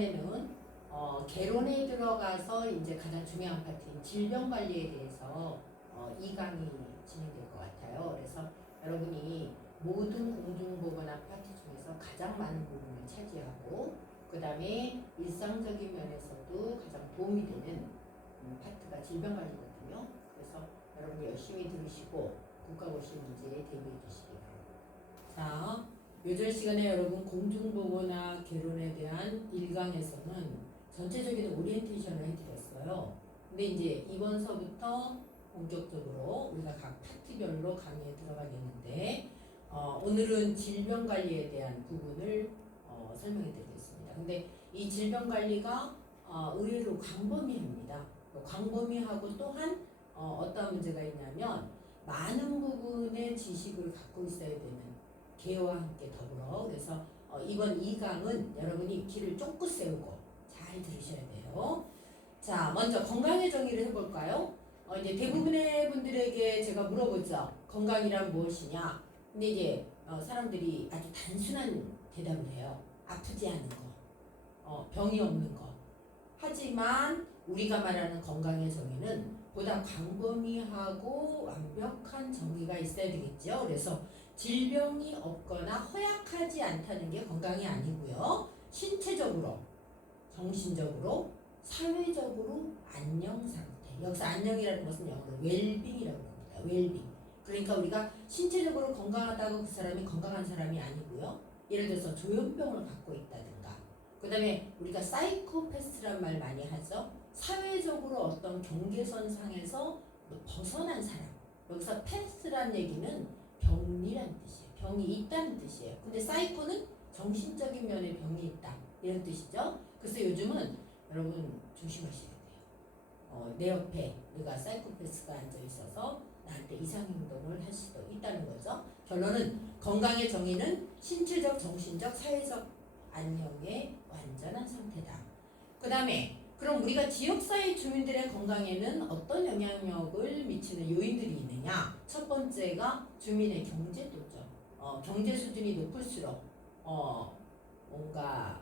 이번에는 개론에 들어가서 이제 가장 중요한 파트인 질병 관리에 대해서 이 강의 진행될 것 같아요. 그래서 여러분이 모든 공중보건학 파트 중에서 가장 많은 부분을 차지하고 그 다음에 일상적인 면에서도 가장 도움이 되는 파트가 질병 관리거든요. 그래서 여러분이 열심히 들으시고 국가고시 문제에 대비해 주시기 바랍니다. 자, 요즘 시간에 여러분 공중보건학 개론에 대한 1강에서는 전체적인 오리엔테이션을 해드렸어요. 근데 이제 이번서부터 본격적으로 우리가 각 파트별로 강의에 들어가겠는데 오늘은 질병관리에 대한 부분을 설명해 드리겠습니다. 근데 이 질병관리가 의외로 광범위합니다. 광범위하고 또한 어떤 문제가 있냐면 많은 부분의 지식을 갖고 있어야 되는 개와 함께 더불어 그래서 이번 2강은 여러분이 귀를 쫑긋 세우고 잘 들으셔야 돼요. 자, 먼저 건강의 정의를 해볼까요? 이제 대부분의 분들에게 제가 물어보죠. 건강이란 무엇이냐? 근데 이제 사람들이 아주 단순한 대답을 해요. 아프지 않은 거, 병이 없는 거. 하지만 우리가 말하는 건강의 정의는 보다 광범위하고 완벽한 정의가 있어야 되겠죠. 그래서 질병이 없거나 허약하지 않다는 게 건강이 아니고요. 신체적으로, 정신적으로, 사회적으로 안녕 상태. 여기서 안녕이라는 것은 영어로 웰빙이라고 합니다. 웰빙. 그러니까 우리가 신체적으로 건강하다고 그 사람이 건강한 사람이 아니고요. 예를 들어서 조현병을 갖고 있다든가. 그 다음에 우리가 사이코패스란 말 많이 하죠. 사회적으로 어떤 경계선상에서 벗어난 사람. 여기서 패스란 얘기는 병리란 뜻이에요. 병이 있다는 뜻이에요. 근데 사이코는 정신적인 면에 병이 있다. 이런 뜻이죠. 그래서 요즘은 여러분 조심하셔야 돼요. 내 옆에 내가 사이코패스가 앉아있어서 나한테 이상행동을 할 수도 있다는 거죠. 결론은 건강의 정의는 신체적, 정신적, 사회적 안녕의 완전한 상태다. 그 다음에 그럼 우리가 지역사회 주민들의 건강에는 어떤 영향력을 미치는 요인들이 있느냐? 첫 번째가 주민의 경제도죠. 경제 수준이 높을수록 뭔가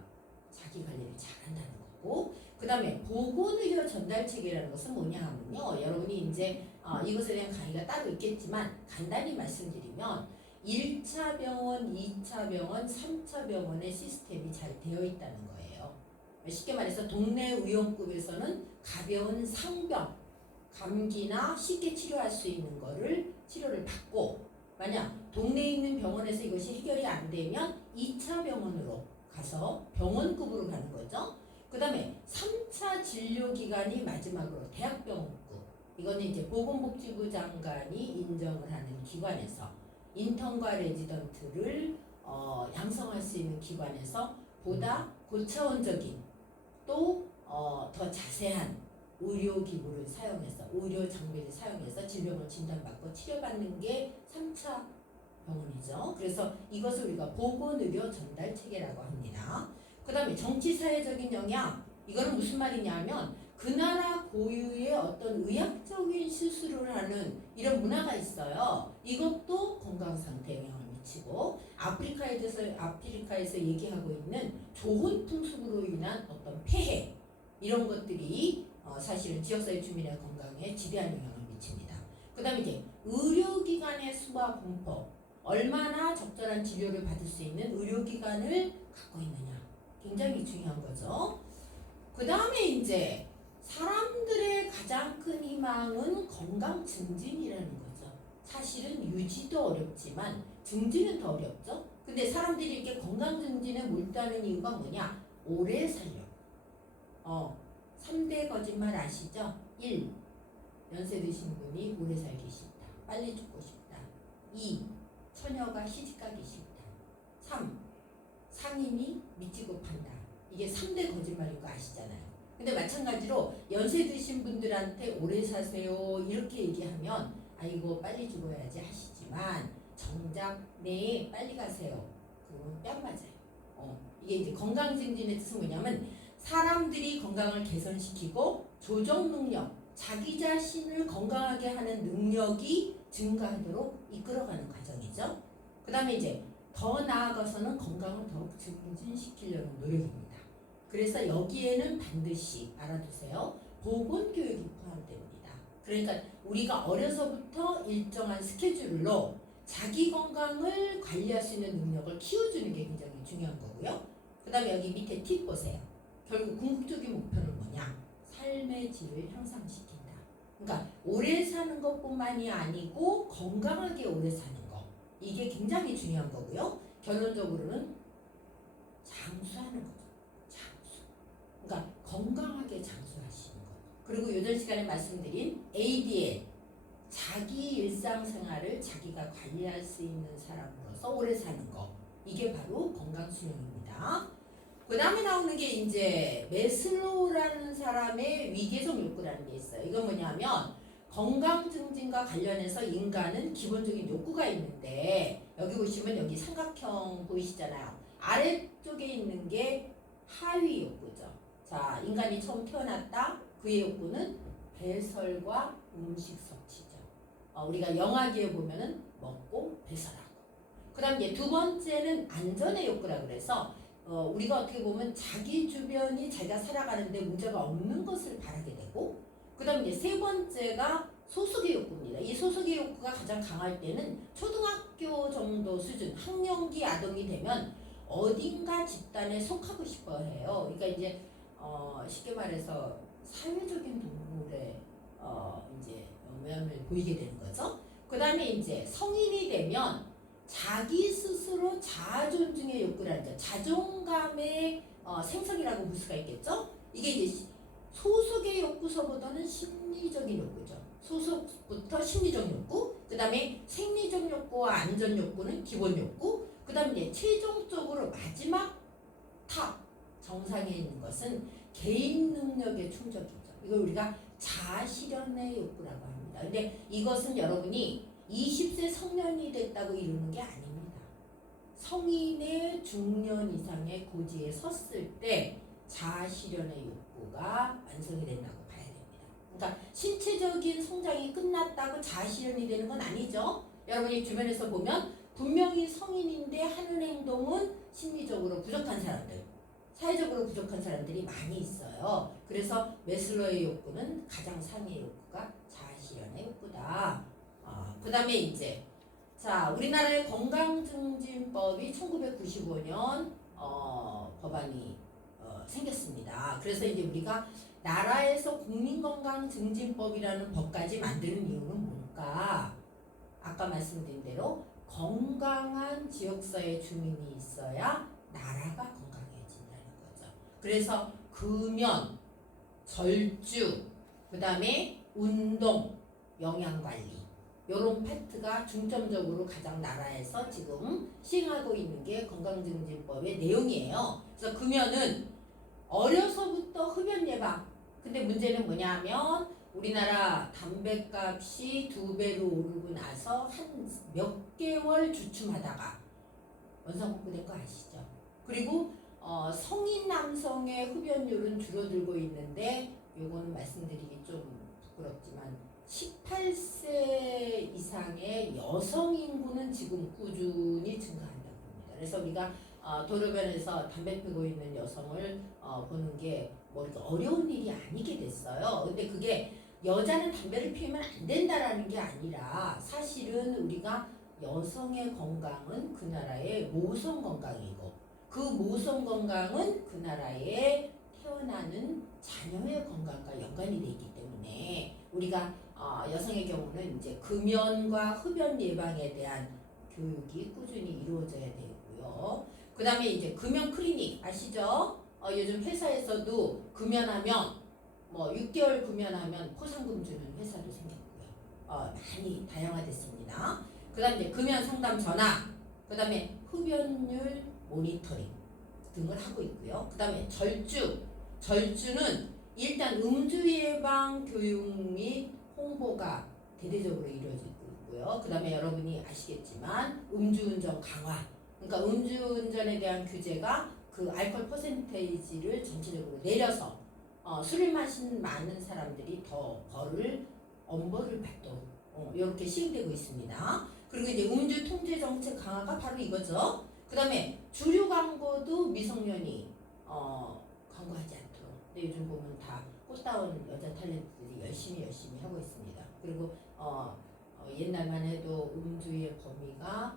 자기 관리를 잘한다는 거고, 그 다음에 보건의료 전달체계라는 것은 뭐냐 하면요, 여러분이 이제 이것에 대한 강의가 따로 있겠지만 간단히 말씀드리면 1차 병원, 2차 병원, 3차 병원의 시스템이 잘 되어 있다는 거예요. 쉽게 말해서 동네 의원급에서는 가벼운 상병, 감기나 쉽게 치료할 수 있는 거를 치료를 받고, 만약 동네에 있는 병원에서 이것이 해결이 안 되면 2차 병원으로 가서 병원급으로 가는 거죠. 그 다음에 3차 진료기관이 마지막으로 대학병원급. 이거는 이제 보건복지부 장관이 인정을 하는 기관에서 인턴과 레지던트를 양성할 수 있는 기관에서 보다 고차원적인 또 더 자세한 의료기구를 사용해서 의료 장비를 사용해서 질병을 진단받고 치료받는 게 3차 병원이죠. 그래서 이것을 우리가 보건의료 전달체계라고 합니다. 그 다음에 정치사회적인 영향, 이거는 무슨 말이냐면 그 나라 고유의 어떤 의학적인 시술을 하는 이런 문화가 있어요. 이것도 건강상태에 영향을 미치고, 아프리카에서 얘기하고 있는 조혼 풍습으로 인한 어떤 폐해, 이런 것들이 사실은 지역사회 주민의 건강에 지대한 영향을 미칩니다. 그 다음에 이제 의료기관의 수와 공포, 얼마나 적절한 진료를 받을 수 있는 의료기관을 갖고 있느냐, 굉장히 중요한 거죠. 그 다음에 이제 사람들의 가장 큰 희망은 건강 증진이라는 거죠. 사실은 유지도 어렵지만 증진은 더 어렵죠. 근데 사람들이 이렇게 건강 증진에 몰두하는 이유가 뭐냐? 오래 살려. 3대 거짓말 아시죠? 1. 연세 드신 분이 오래 살기 싫다. 빨리 죽고 싶다. 2. 처녀가 시집가기 싫다. 3. 상인이 미치고 판다. 이게 3대 거짓말인 거 아시잖아요. 근데 마찬가지로 연세 드신 분들한테 오래 사세요 이렇게 얘기하면 아이고 빨리 죽어야지 하시지만 정작 네 빨리 가세요. 그건 뺨 맞아요. 이게 이제 건강 증진의 뜻은 뭐냐면 사람들이 건강을 개선시키고 조정 능력, 자기 자신을 건강하게 하는 능력이 증가하도록 이끌어가는 과정이죠. 그 다음에 이제 더 나아가서는 건강을 더욱 증진시키려는 노력입니다. 그래서 여기에는 반드시 알아두세요. 보건교육이 포함됩니다. 그러니까 우리가 어려서부터 일정한 스케줄로 자기 건강을 관리할 수 있는 능력을 키워주는 게 굉장히 중요한 거고요. 그 다음에 여기 밑에 팁 보세요. 결국 궁극적인 목표는 뭐냐? 삶의 질을 향상시킨다. 그러니까 오래 사는 것뿐만이 아니고 건강하게 오래 사는 거. 이게 굉장히 중요한 거고요. 결론적으로는 장수하는 거죠. 장수. 그러니까 건강하게 장수하시는 거. 그리고 요전 시간에 말씀드린 ADL, 자기 일상생활을 자기가 관리할 수 있는 사람으로서 오래 사는 거. 이게 바로 건강수명입니다. 그 다음에 나오는 게 이제 매슬로우라는 사람의 위계적 욕구라는 게 있어요. 이건 뭐냐면 건강 증진과 관련해서 인간은 기본적인 욕구가 있는데 여기 보시면 여기 삼각형 보이시잖아요. 아래쪽에 있는 게 하위 욕구죠. 자, 인간이 처음 태어났다. 그의 욕구는 배설과 음식 섭취죠. 우리가 영화기에 보면은 먹고 배설하고. 그 다음 이제 두 번째는 안전의 욕구라 그래서 우리가 어떻게 보면 자기 주변이 자기가 살아가는데 문제가 없는 것을 바라게 되고, 그 다음 이제 세 번째가 소속의 욕구입니다. 이 소속의 욕구가 가장 강할 때는 초등학교 정도 수준, 학령기 아동이 되면 어딘가 집단에 속하고 싶어 해요. 그러니까 이제 쉽게 말해서 사회적인 동물의 이제 모양을 보이게 되는 거죠. 그 다음에 이제 성인이 되면 자기 스스로 자아 존중의 욕구라는 거, 자존감의 생성이라고 볼 수가 있겠죠. 이게 이제 소속의 욕구서보다는 심리적인 욕구죠. 소속부터 심리적 욕구, 그 다음에 생리적 욕구와 안전 욕구는 기본 욕구, 그 다음에 이제 최종적으로 마지막 탑 정상에 있는 것은 개인 능력의 충족이죠. 이걸 우리가 자아 실현의 욕구라고 합니다. 근데 이것은 여러분이 20세 성년이 됐다고 이루는 게 아닙니다. 성인의 중년 이상의 고지에 섰을 때 자아 실현의 욕구가 완성이 된다고 봐야 됩니다. 그러니까 신체적인 성장이 끝났다고 자아 실현이 되는 건 아니죠. 여러분이 주변에서 보면 분명히 성인인데 하는 행동은 심리적으로 부족한 사람들, 사회적으로 부족한 사람들이 많이 있어요. 그래서 매슬로의 욕구는 가장 상위의 욕구가 자아 실현의 욕구다. 그 다음에 이제 자, 우리나라의 건강증진법이 1995년 법안이 생겼습니다. 그래서 이제 우리가 나라에서 국민건강증진법이라는 법까지 만드는 이유는 뭘까? 아까 말씀드린 대로 건강한 지역사회 주민이 있어야 나라가 건강해진다는 거죠. 그래서 금연, 절주, 그 다음에 운동, 영양관리 이런 파트가 중점적으로 가장 나라에서 지금 시행하고 있는 게 건강증진법의 내용이에요. 그래서 금연은 어려서부터 흡연 예방. 근데 문제는 뭐냐면 우리나라 담배값이 2배로 오르고 나서 한 몇 개월 주춤하다가 원상복구된 거 아시죠? 그리고 성인 남성의 흡연율은 줄어들고 있는데 요거는 말씀드리기 좀 부끄럽지만 18세 이상의 여성 인구는 지금 꾸준히 증가한다고 합니다. 그래서 우리가 도로변에서 담배 피고 있는 여성을 보는 게 뭐 이렇게 어려운 일이 아니게 됐어요. 근데 그게 여자는 담배를 피우면 안 된다라는 게 아니라 사실은 우리가 여성의 건강은 그 나라의 모성 건강이고 그 모성 건강은 그 나라에 태어나는 자녀의 건강과 연관이 되어 있기 때문에 우리가 여성의 경우는 이제 금연과 흡연 예방에 대한 교육이 꾸준히 이루어져야 되고요. 그 다음에 이제 금연 클리닉 아시죠? 요즘 회사에서도 금연하면 뭐 6개월 금연하면 포상금 주는 회사도 생겼고요. 많이 다양화됐습니다. 그 다음에 이제 금연 상담 전화, 그 다음에 흡연율 모니터링 등을 하고 있고요. 그 다음에 절주는 일단 음주 예방 교육 및 홍보가 대대적으로 이루어지고 있고요. 그 다음에 여러분이 아시겠지만 음주운전 강화, 그러니까 음주운전에 대한 규제가 그 알코올 퍼센테이지를 전체적으로 내려서 술을 마신 많은 사람들이 더 엄벌을 받도록 이렇게 시행되고 있습니다. 그리고 이제 음주 통제 정책 강화가 바로 이거죠. 그 다음에 주류 광고도 미성년이 광고하지 않도록. 근데 요즘 보면 다 꽃다운 여자 탤런트들이 열심히 하고 있습니다. 그리고 옛날만 해도 음주의 범위가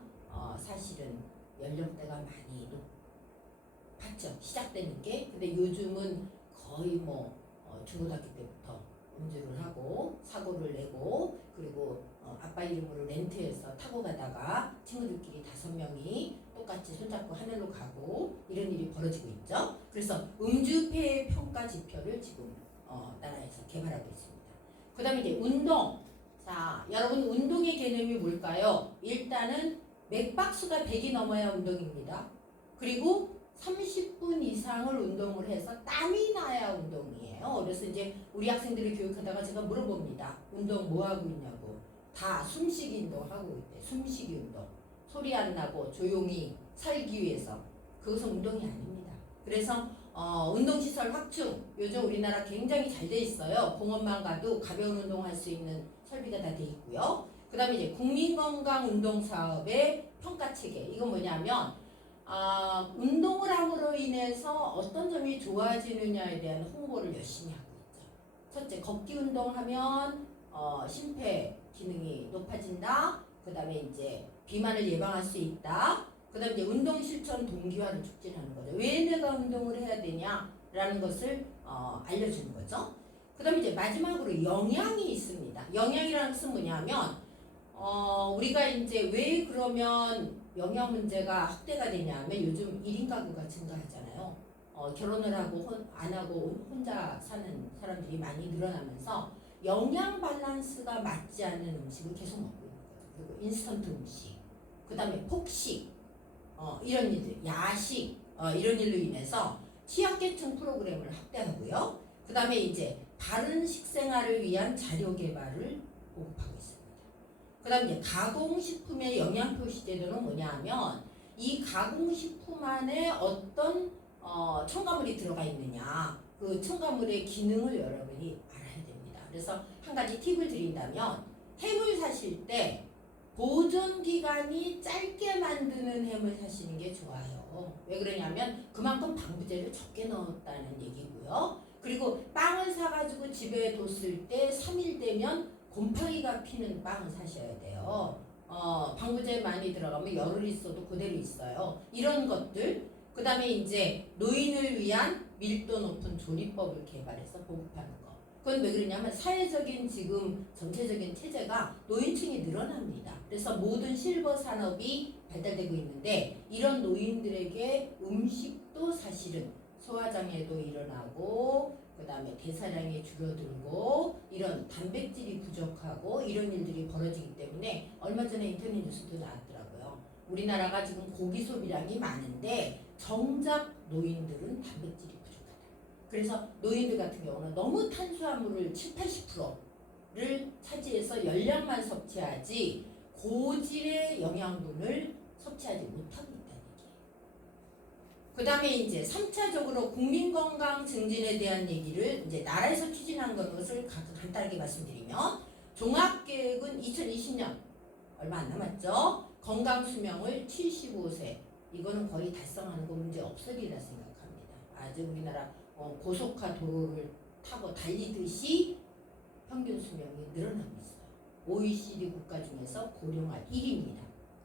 사실은 연령대가 많이 높았죠. 시작되는 게. 근데 요즘은 거의 뭐 중고등학교 때부터 음주를 하고 사고를 내고 그리고 아빠 이름으로 렌트해서 타고 가다가 친구들끼리 5명이 똑같이 손잡고 하늘로 가고 이런 일이 벌어지고 있죠. 그래서 음주폐해 평가 지표를 지금 나라에서 개발하고 있습니다. 그 다음에 이제 운동. 자, 여러분 운동의 개념이 뭘까요? 일단은 맥박수가 100이 넘어야 운동입니다. 그리고 30분 이상을 운동을 해서 땀이 나야 운동이에요. 그래서 이제 우리 학생들을 교육하다가 제가 물어봅니다. 운동 뭐 하고 있냐고. 다 숨쉬기 운동하고 있대. 숨쉬기 운동. 소리 안 나고 조용히 살기 위해서. 그것은 운동이 아닙니다. 그래서 운동시설 확충. 요즘 우리나라 굉장히 잘 돼 있어요. 공원만 가도 가벼운 운동할 수 있는 설비가 다 돼 있고요. 그 다음에 이제 국민건강운동사업의 평가체계. 이건 뭐냐면 운동을 함으로 인해서 어떤 점이 좋아지느냐에 대한 홍보를 열심히 하고 있죠. 첫째, 걷기 운동하면 심폐 기능이 높아진다. 그 다음에 이제 비만을 예방할 수 있다. 그 다음에 이제 운동 실천 동기화를 촉진하는 거죠. 왜 내가 운동을 해야 되냐라는 것을 알려주는 거죠. 그 다음에 이제 마지막으로 영양이 있습니다. 영양이라는 것은 뭐냐면 우리가 이제 왜 그러면 영양 문제가 확대가 되냐면 요즘 1인 가구가 증가하잖아요. 결혼을 하고 안 하고 혼자 사는 사람들이 많이 늘어나면서 영양 밸런스가 맞지 않는 음식을 계속 먹고 있는 거죠. 그리고 인스턴트 음식, 그 다음에 폭식, 이런 일들, 야식, 이런 일로 인해서 취약계층 프로그램을 확대하고요. 그 다음에 이제 바른 식생활을 위한 자료 개발을 보급하고 있습니다. 그 다음에 이제 가공식품의 영양표시 제도는 뭐냐 하면 이 가공식품 안에 어떤 첨가물이 들어가 있느냐, 그 첨가물의 기능을 여러분이 알아야 됩니다. 그래서 한 가지 팁을 드린다면 햄을 사실 때 보존 기간이 짧게 만드는 햄을 사시는 게 좋아요. 왜 그러냐면 그만큼 방부제를 적게 넣었다는 얘기고요. 그리고 빵을 사가지고 집에 뒀을 때 3일 되면 곰팡이가 피는 빵을 사셔야 돼요. 방부제 많이 들어가면 열흘 있어도 그대로 있어요. 이런 것들. 그 다음에 이제 노인을 위한 밀도 높은 조리법을 개발해서 보급하는 거. 그건 왜 그러냐면 사회적인 지금 전체적인 체제가 노인층이 늘어납니다. 그래서 모든 실버 산업이 발달되고 있는데 이런 노인들에게 음식도 사실은 소화장애도 일어나고 그 다음에 대사량이 줄어들고 이런 단백질이 부족하고 이런 일들이 벌어지기 때문에 얼마 전에 인터넷 뉴스도 나왔더라고요. 우리나라가 지금 고기 소비량이 많은데 정작 노인들은 단백질이 부족하다. 그래서 노인들 같은 경우는 너무 탄수화물을 70~80%를 차지해서 열량만 섭취하지 고질의 영양분을 섭취하지 못하고 있다는 얘기예요. 그 다음에 이제 3차적으로 국민건강 증진에 대한 얘기를 이제 나라에서 추진한 것을 간단하게 말씀드리면 종합계획은 2020년 얼마 안 남았죠. 건강수명을 75세 이거는 거의 달성하는 거 문제 없으리라 생각합니다. 아주 우리나라 고속화 도로를 타고 달리듯이 평균 수명이 늘어나고 있어요. OECD 국가 중에서 고령화 1위입니다.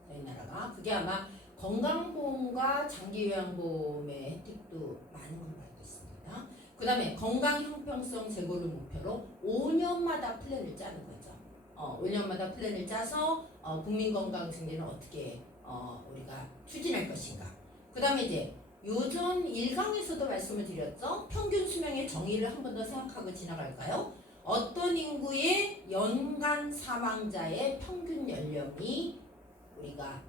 저희 나라가. 그게 아마 건강보험과 장기요양보험의 혜택도 많은 걸로 알고 있습니다. 그 다음에 건강형평성 제고를 목표로 5년마다 플랜을 짜는 거죠. 5년마다 플랜을 짜서 국민건강 증진을 어떻게 우리가 추진할 것인가. 그 다음에 이제 요전 1강에서도 말씀을 드렸죠. 평균 수명의 정의를 한 번 더 생각하고 지나갈까요? 어떤 인구의 연간 사망자의 평균 연령이 우리가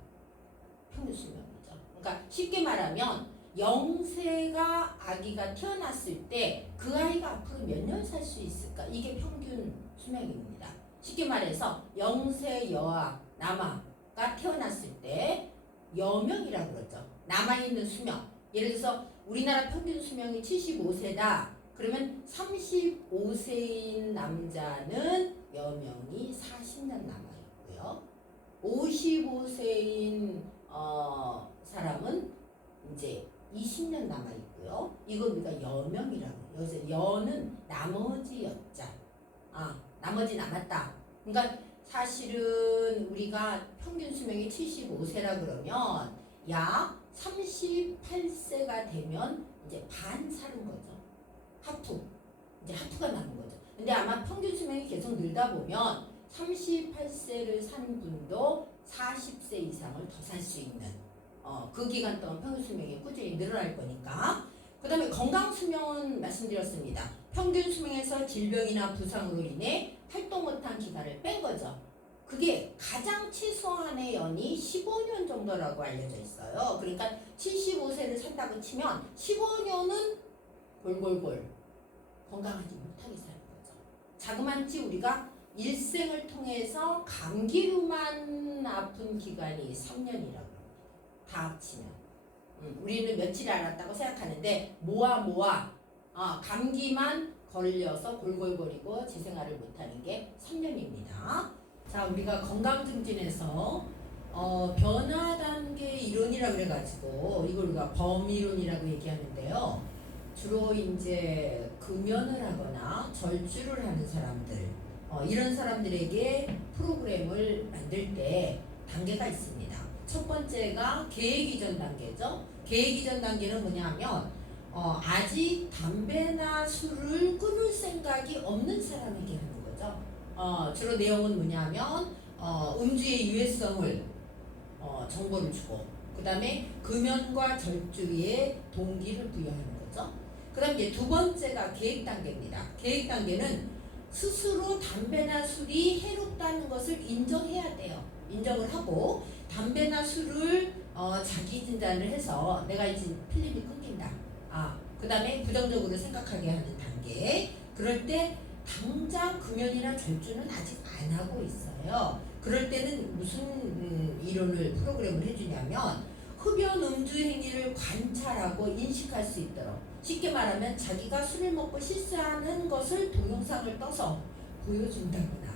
평균 수명이죠. 그러니까 쉽게 말하면 0세가 아기가 태어났을 때 그 아이가 앞으로 몇 년 살 수 있을까? 이게 평균 수명입니다. 쉽게 말해서 0세 여아, 남아가 태어났을 때 여명이라고 그러죠. 남아있는 수명. 예를 들어서 우리나라 평균 수명이 75세다. 그러면 35세인 남자는 여명이 40년 남아있고요. 55세인 사람은 이제 20년 남아 있고요. 이거 우리가 여명이라고. 여기서 여는 나머지 여자. 나머지 남았다. 그러니까 사실은 우리가 평균 수명이 75세라 그러면 약 38세가 되면 이제 반 사는 거죠. 하프. 이제 하프가 남은 거죠. 근데 아마 평균 수명이 계속 늘다 보면 38세를 산 분도 40세 이상을 더 살 수 있는 그 기간 동안 평균 수명이 꾸준히 늘어날 거니까. 그 다음에 건강 수명은 말씀드렸습니다. 평균 수명에서 질병이나 부상으로 인해 활동 못한 기간을 뺀 거죠. 그게 가장 최소한의 연이 15년 정도라고 알려져 있어요. 그러니까 75세를 산다고 치면 15년은 골골골 건강하지 못하게 사는 거죠. 자그만치 우리가 일생을 통해서 감기로만 아픈 기간이 3년이라고 합니다. 다 합치면. 우리는 며칠 알았다고 생각하는데 모아 감기만 걸려서 골골거리고 재생활을 못하는 게 3년입니다. 자, 우리가 건강증진에서 변화 단계 이론이라고 그래가지고 이걸 우리가 범이론이라고 얘기하는데요. 주로 이제 금연을 하거나 절주를 하는 사람들, 이런 사람들에게 프로그램을 만들 때 단계가 있습니다. 첫 번째가 계획 이전 단계죠. 계획 이전 단계는 뭐냐면 아직 담배나 술을 끊을 생각이 없는 사람에게 하는 거죠. 주로 내용은 뭐냐면 음주의 유해성을 정보를 주고, 그 다음에 금연과 절주의 동기를 부여하는 거죠. 그 다음 이제 두 번째가 계획 단계입니다. 계획 단계는 스스로 담배나 술이 해롭다는 것을 인정해야 돼요. 인정을 하고 담배나 술을 자기 진단을 해서 내가 이제 필름이 끊긴다. 그 다음에 부정적으로 생각하게 하는 단계. 그럴 때 당장 금연이나 절주는 아직 안 하고 있어요. 그럴 때는 무슨 이론을 프로그램을 해주냐면 흡연 음주 행위를 관찰하고 인식할 수 있도록, 쉽게 말하면 자기가 술을 먹고 실수하는 것을 동영상을 떠서 보여준다거나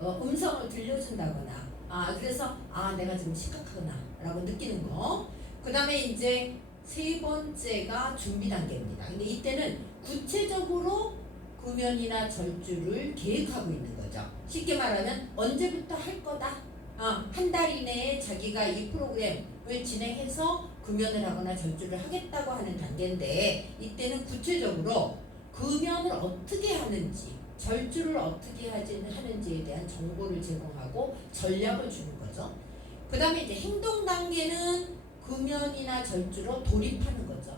음성을 들려준다거나 그래서 내가 지금 심각하구나 라고 느끼는 거. 그 다음에 이제 세 번째가 준비 단계입니다. 근데 이때는 구체적으로 금연이나 절주를 계획하고 있는 거죠. 쉽게 말하면 언제부터 할 거다. 한 달 이내에 자기가 이 프로그램을 진행해서 금연을 하거나 절주를 하겠다고 하는 단계인데, 이때는 구체적으로 금연을 어떻게 하는지, 절주를 어떻게 하는지에 대한 정보를 제공하고 전략을 주는 거죠. 그 다음에 이제 행동 단계는 금연이나 절주로 돌입하는 거죠.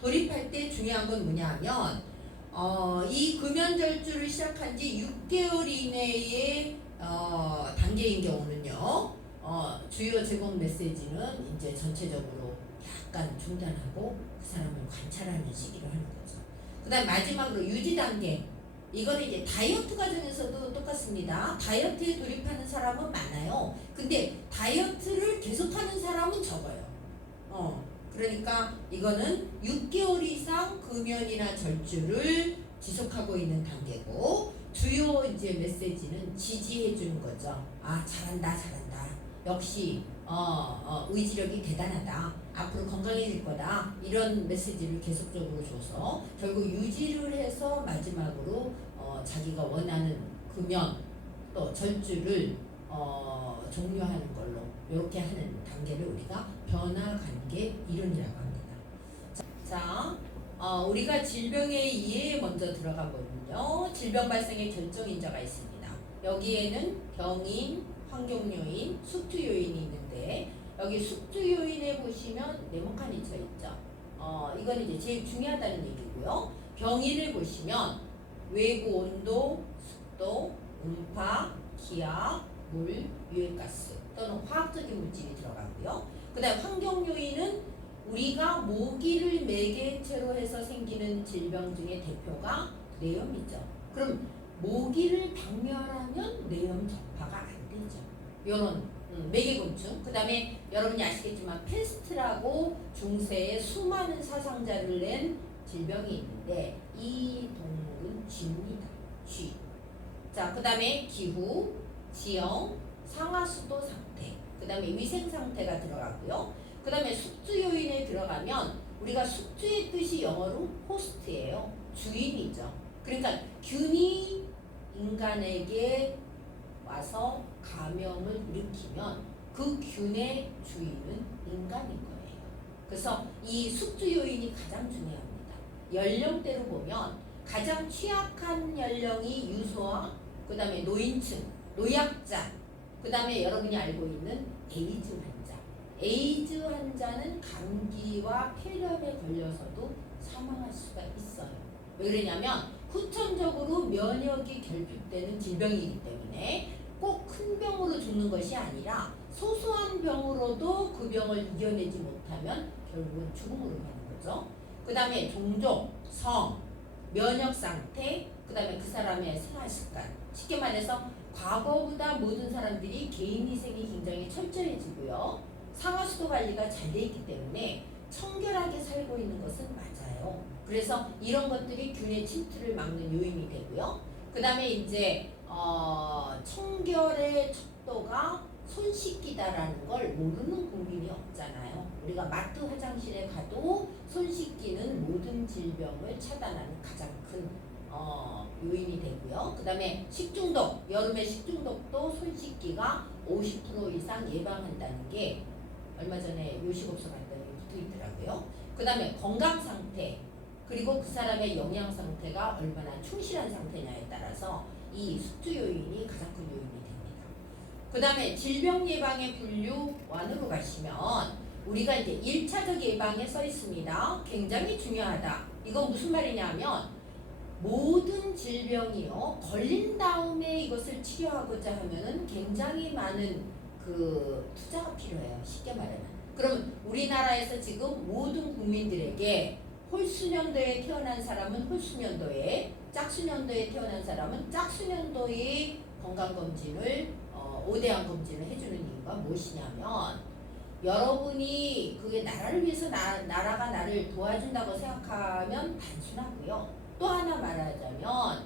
돌입할 때 중요한 건 뭐냐면 이 금연절주를 시작한 지 6개월 이내의 단계인 경우는요, 주요 제공 메시지는 이제 전체적으로 약간 중단하고 그 사람을 관찰하는 시기로 하는 거죠. 그 다음 마지막으로 유지 단계. 이거는 이제 다이어트 과정에서도 똑같습니다. 다이어트에 돌입하는 사람은 많아요. 근데 다이어트를 계속하는 사람은 적어요. 그러니까 이거는 6개월 이상 금연이나 절주를 지속하고 있는 단계고, 주요 이제 메시지는 지지해 주는 거죠. 잘한다. 역시 의지력이 대단하다. 앞으로 건강해질 거다. 이런 메시지를 계속적으로 줘서 결국 유지를 해서 마지막으로 자기가 원하는 금연 또 절주를 종료하는 걸로 이렇게 하는 단계를 우리가 변화관계 이론이라고 합니다. 자, 우리가 질병의 이해에 먼저 들어가 보면요, 질병 발생의 결정인자가 있습니다. 여기에는 병인, 환경요인, 숙주요인이 있는데, 여기 숙주요인에 보시면 네모칸이 쳐 있죠. 이건 이제 제일 중요하다는 얘기고요. 병인을 보시면 외부 온도, 습도, 음파, 기압, 물, 유해가스 또는 화학적인 물질이 들어가고요. 그 다음 환경 요인은 우리가 모기를 매개체로 해서 생기는 질병 중에 대표가 뇌염이죠. 그럼 모기를 박멸하면 뇌염 전파가 안 되죠. 이런 매개곤충. 그 다음에 여러분이 아시겠지만 패스트라고 중세에 수많은 사상자를 낸 질병이 있는데 이 동물은 쥐입니다. 쥐. 자, 그 다음에 기후, 지형, 상하수도 상태, 그 다음에 위생 상태가 들어가고요. 그 다음에 숙주 요인에 들어가면 우리가 숙주의 뜻이 영어로 호스트예요. 주인이죠. 그러니까 균이 인간에게 와서 감염을 일으키면 그 균의 주인은 인간인 거예요. 그래서 이 숙주 요인이 가장 중요합니다. 연령대로 보면 가장 취약한 연령이 유소아, 그 다음에 노인층, 노약자, 그 다음에 여러분이 알고 있는 에이즈 환자. 에이즈 환자는 감기와 폐렴에 걸려서도 사망할 수가 있어요. 왜 그러냐면 후천적으로 면역이 결핍되는 질병이기 때문에 꼭 큰 병으로 죽는 것이 아니라 소소한 병으로도 그 병을 이겨내지 못하면 결국은 죽음으로 가는 거죠. 그 다음에 종족, 성, 면역 상태, 그 다음에 그 사람의 생활 습관. 쉽게 말해서 과거보다 모든 사람들이 개인위생이 굉장히 철저해지고요. 상하수도 관리가 잘 돼 있기 때문에 청결하게 살고 있는 것은 맞아요. 그래서 이런 것들이 균의 침투를 막는 요인이 되고요. 그 다음에 이제 청결의 척도가 손 씻기다라는 걸 모르는 국민이 없잖아요. 우리가 마트 화장실에 가도 손 씻기는 모든 질병을 차단하는 가장 큰 요인이 되고요. 그 다음에 식중독, 여름에 식중독도 손 씻기가 50% 이상 예방한다는 게 얼마 전에 요식업소 갔더니 붙어 있더라고요. 그 다음에 건강 상태, 그리고 그 사람의 영양 상태가 얼마나 충실한 상태냐에 따라서 이 숙주 요인이 가장 큰 요인이 됩니다. 그 다음에 질병 예방의 분류원으로 가시면 우리가 이제 1차적 예방에 써 있습니다. 굉장히 중요하다. 이건 무슨 말이냐면 모든 질병이요 걸린 다음에 이것을 치료하고자 하면은 굉장히 많은 그 투자가 필요해요. 쉽게 말하면. 그럼 우리나라에서 지금 모든 국민들에게 홀수년도에 태어난 사람은 홀수년도에, 짝수년도에 태어난 사람은 짝수년도에 건강검진을 5대양 검진을 해주는 이유가 무엇이냐면 여러분이 그게 나라를 위해서 나라가 나를 도와준다고 생각하면 단순하고요. 또 하나 말하자면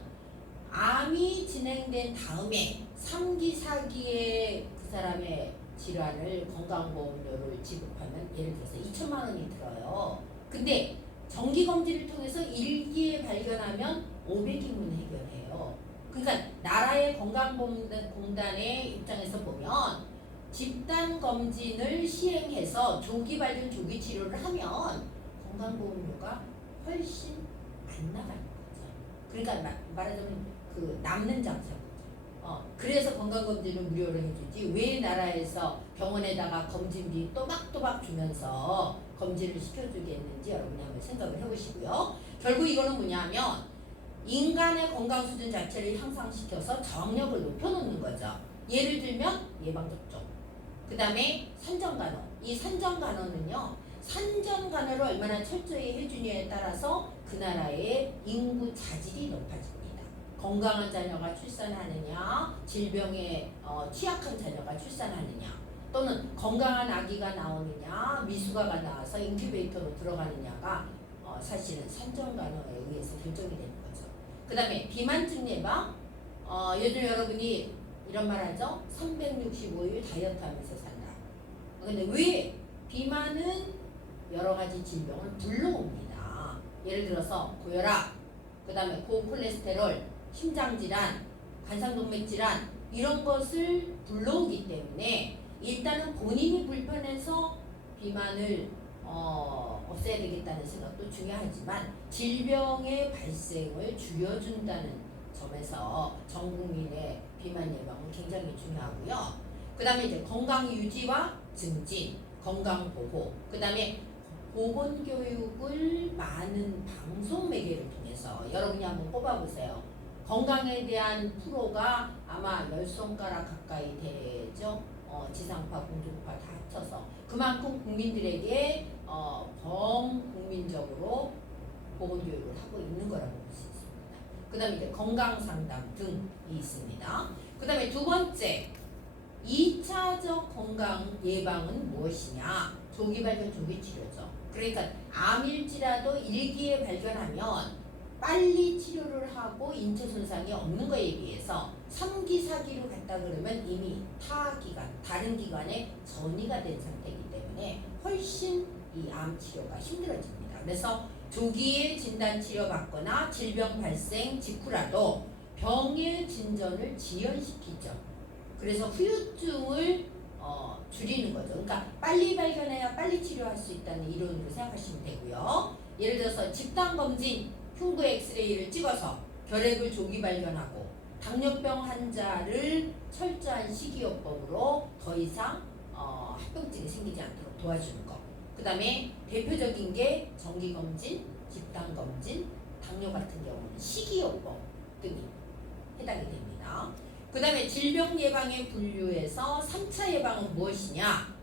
암이 진행된 다음에 3기, 4기에 그 사람의 질환을 건강보험료를 지급하면 예를 들어서 2천만 원이 들어요. 근데 정기검진을 통해서 1기에 발견하면 500이면 해결해요. 그러니까 나라의 건강보험공단의 입장에서 보면 집단검진을 시행해서 조기 발견, 조기 치료를 하면 건강보험료가 훨씬 안 나가는 거죠. 그러니까 말하자면 그 남는 장사거죠. 그래서 건강검진을 무료로 해주지 왜 나라에서 병원에다가 검진비 또박또박 주면서 검진을 시켜주겠는지 여러분이 한번 생각을 해보시고요. 결국 이거는 뭐냐면 인간의 건강 수준 자체를 향상시켜서 저항력을 높여놓는 거죠. 예를 들면 예방접종, 그 다음에 산전간호. 이 산전간호는요, 산전간호를 얼마나 철저히 해주냐에 따라서 그 나라의 인구 자질이 높아집니다. 건강한 자녀가 출산하느냐, 질병에 취약한 자녀가 출산하느냐, 또는 건강한 아기가 나오느냐, 미숙아가 나와서 인큐베이터로 들어가느냐가 사실은 산전간호에 의해서 결정이 되는 거죠. 그 다음에 비만증 예방, 요즘 여러분이 이런 말 하죠? 365일 다이어트 하면서 산다. 근데 왜 비만은 여러 가지 질병을 불러옵니다. 예를 들어서 고혈압, 그 다음에 고콜레스테롤, 심장질환, 간상동맥질환 이런 것을 불러오기 때문에 일단은 본인이 불편해서 비만을 없애야 되겠다는 생각도 중요하지만 질병의 발생을 줄여준다는 점에서 전 국민의 비만 예방은 굉장히 중요하고요. 그 다음에 이제 건강 유지와 증진, 건강 보호, 그 다음에 보건교육을 많은 방송 매개를 통해서 여러분이 한번 뽑아보세요. 건강에 대한 프로가 아마 10손가락 가까이 되죠. 지상파, 공중파 다 합쳐서 그만큼 국민들에게 범국민적으로 보건교육을 하고 있는 거라고 볼 수 있습니다. 그 다음에 이제 건강상담 등이 있습니다. 그 다음에 두 번째, 2차적 건강 예방은 무엇이냐? 조기 발견, 조기 치료죠. 그러니까 암일지라도 1기에 발견하면 빨리 치료를 하고 인체 손상이 없는 거에 비해서 3기, 4기로 갔다 그러면 이미 타 기관, 다른 기관에 전이가 된 상태이기 때문에 훨씬 이 암 치료가 힘들어집니다. 그래서 조기에 진단 치료받거나 질병 발생 직후라도 병의 진전을 지연시키죠. 그래서 후유증을 줄이는 거죠. 그러니까 빨리 발견해야 빨리 치료할 수 있다는 이론으로 생각하시면 되고요. 예를 들어서 집단검진 흉부 엑스레이를 찍어서 결핵을 조기 발견하고 당뇨병 환자를 철저한 식이요법으로 더 이상 합병증이 생기지 않도록 도와주는 거. 그 다음에 대표적인 게 정기검진, 집단검진, 당뇨 같은 경우는 식이요법 등이 해당이 됩니다. 그 다음에 질병 예방의 분류에서 3차 예방은 무엇이냐?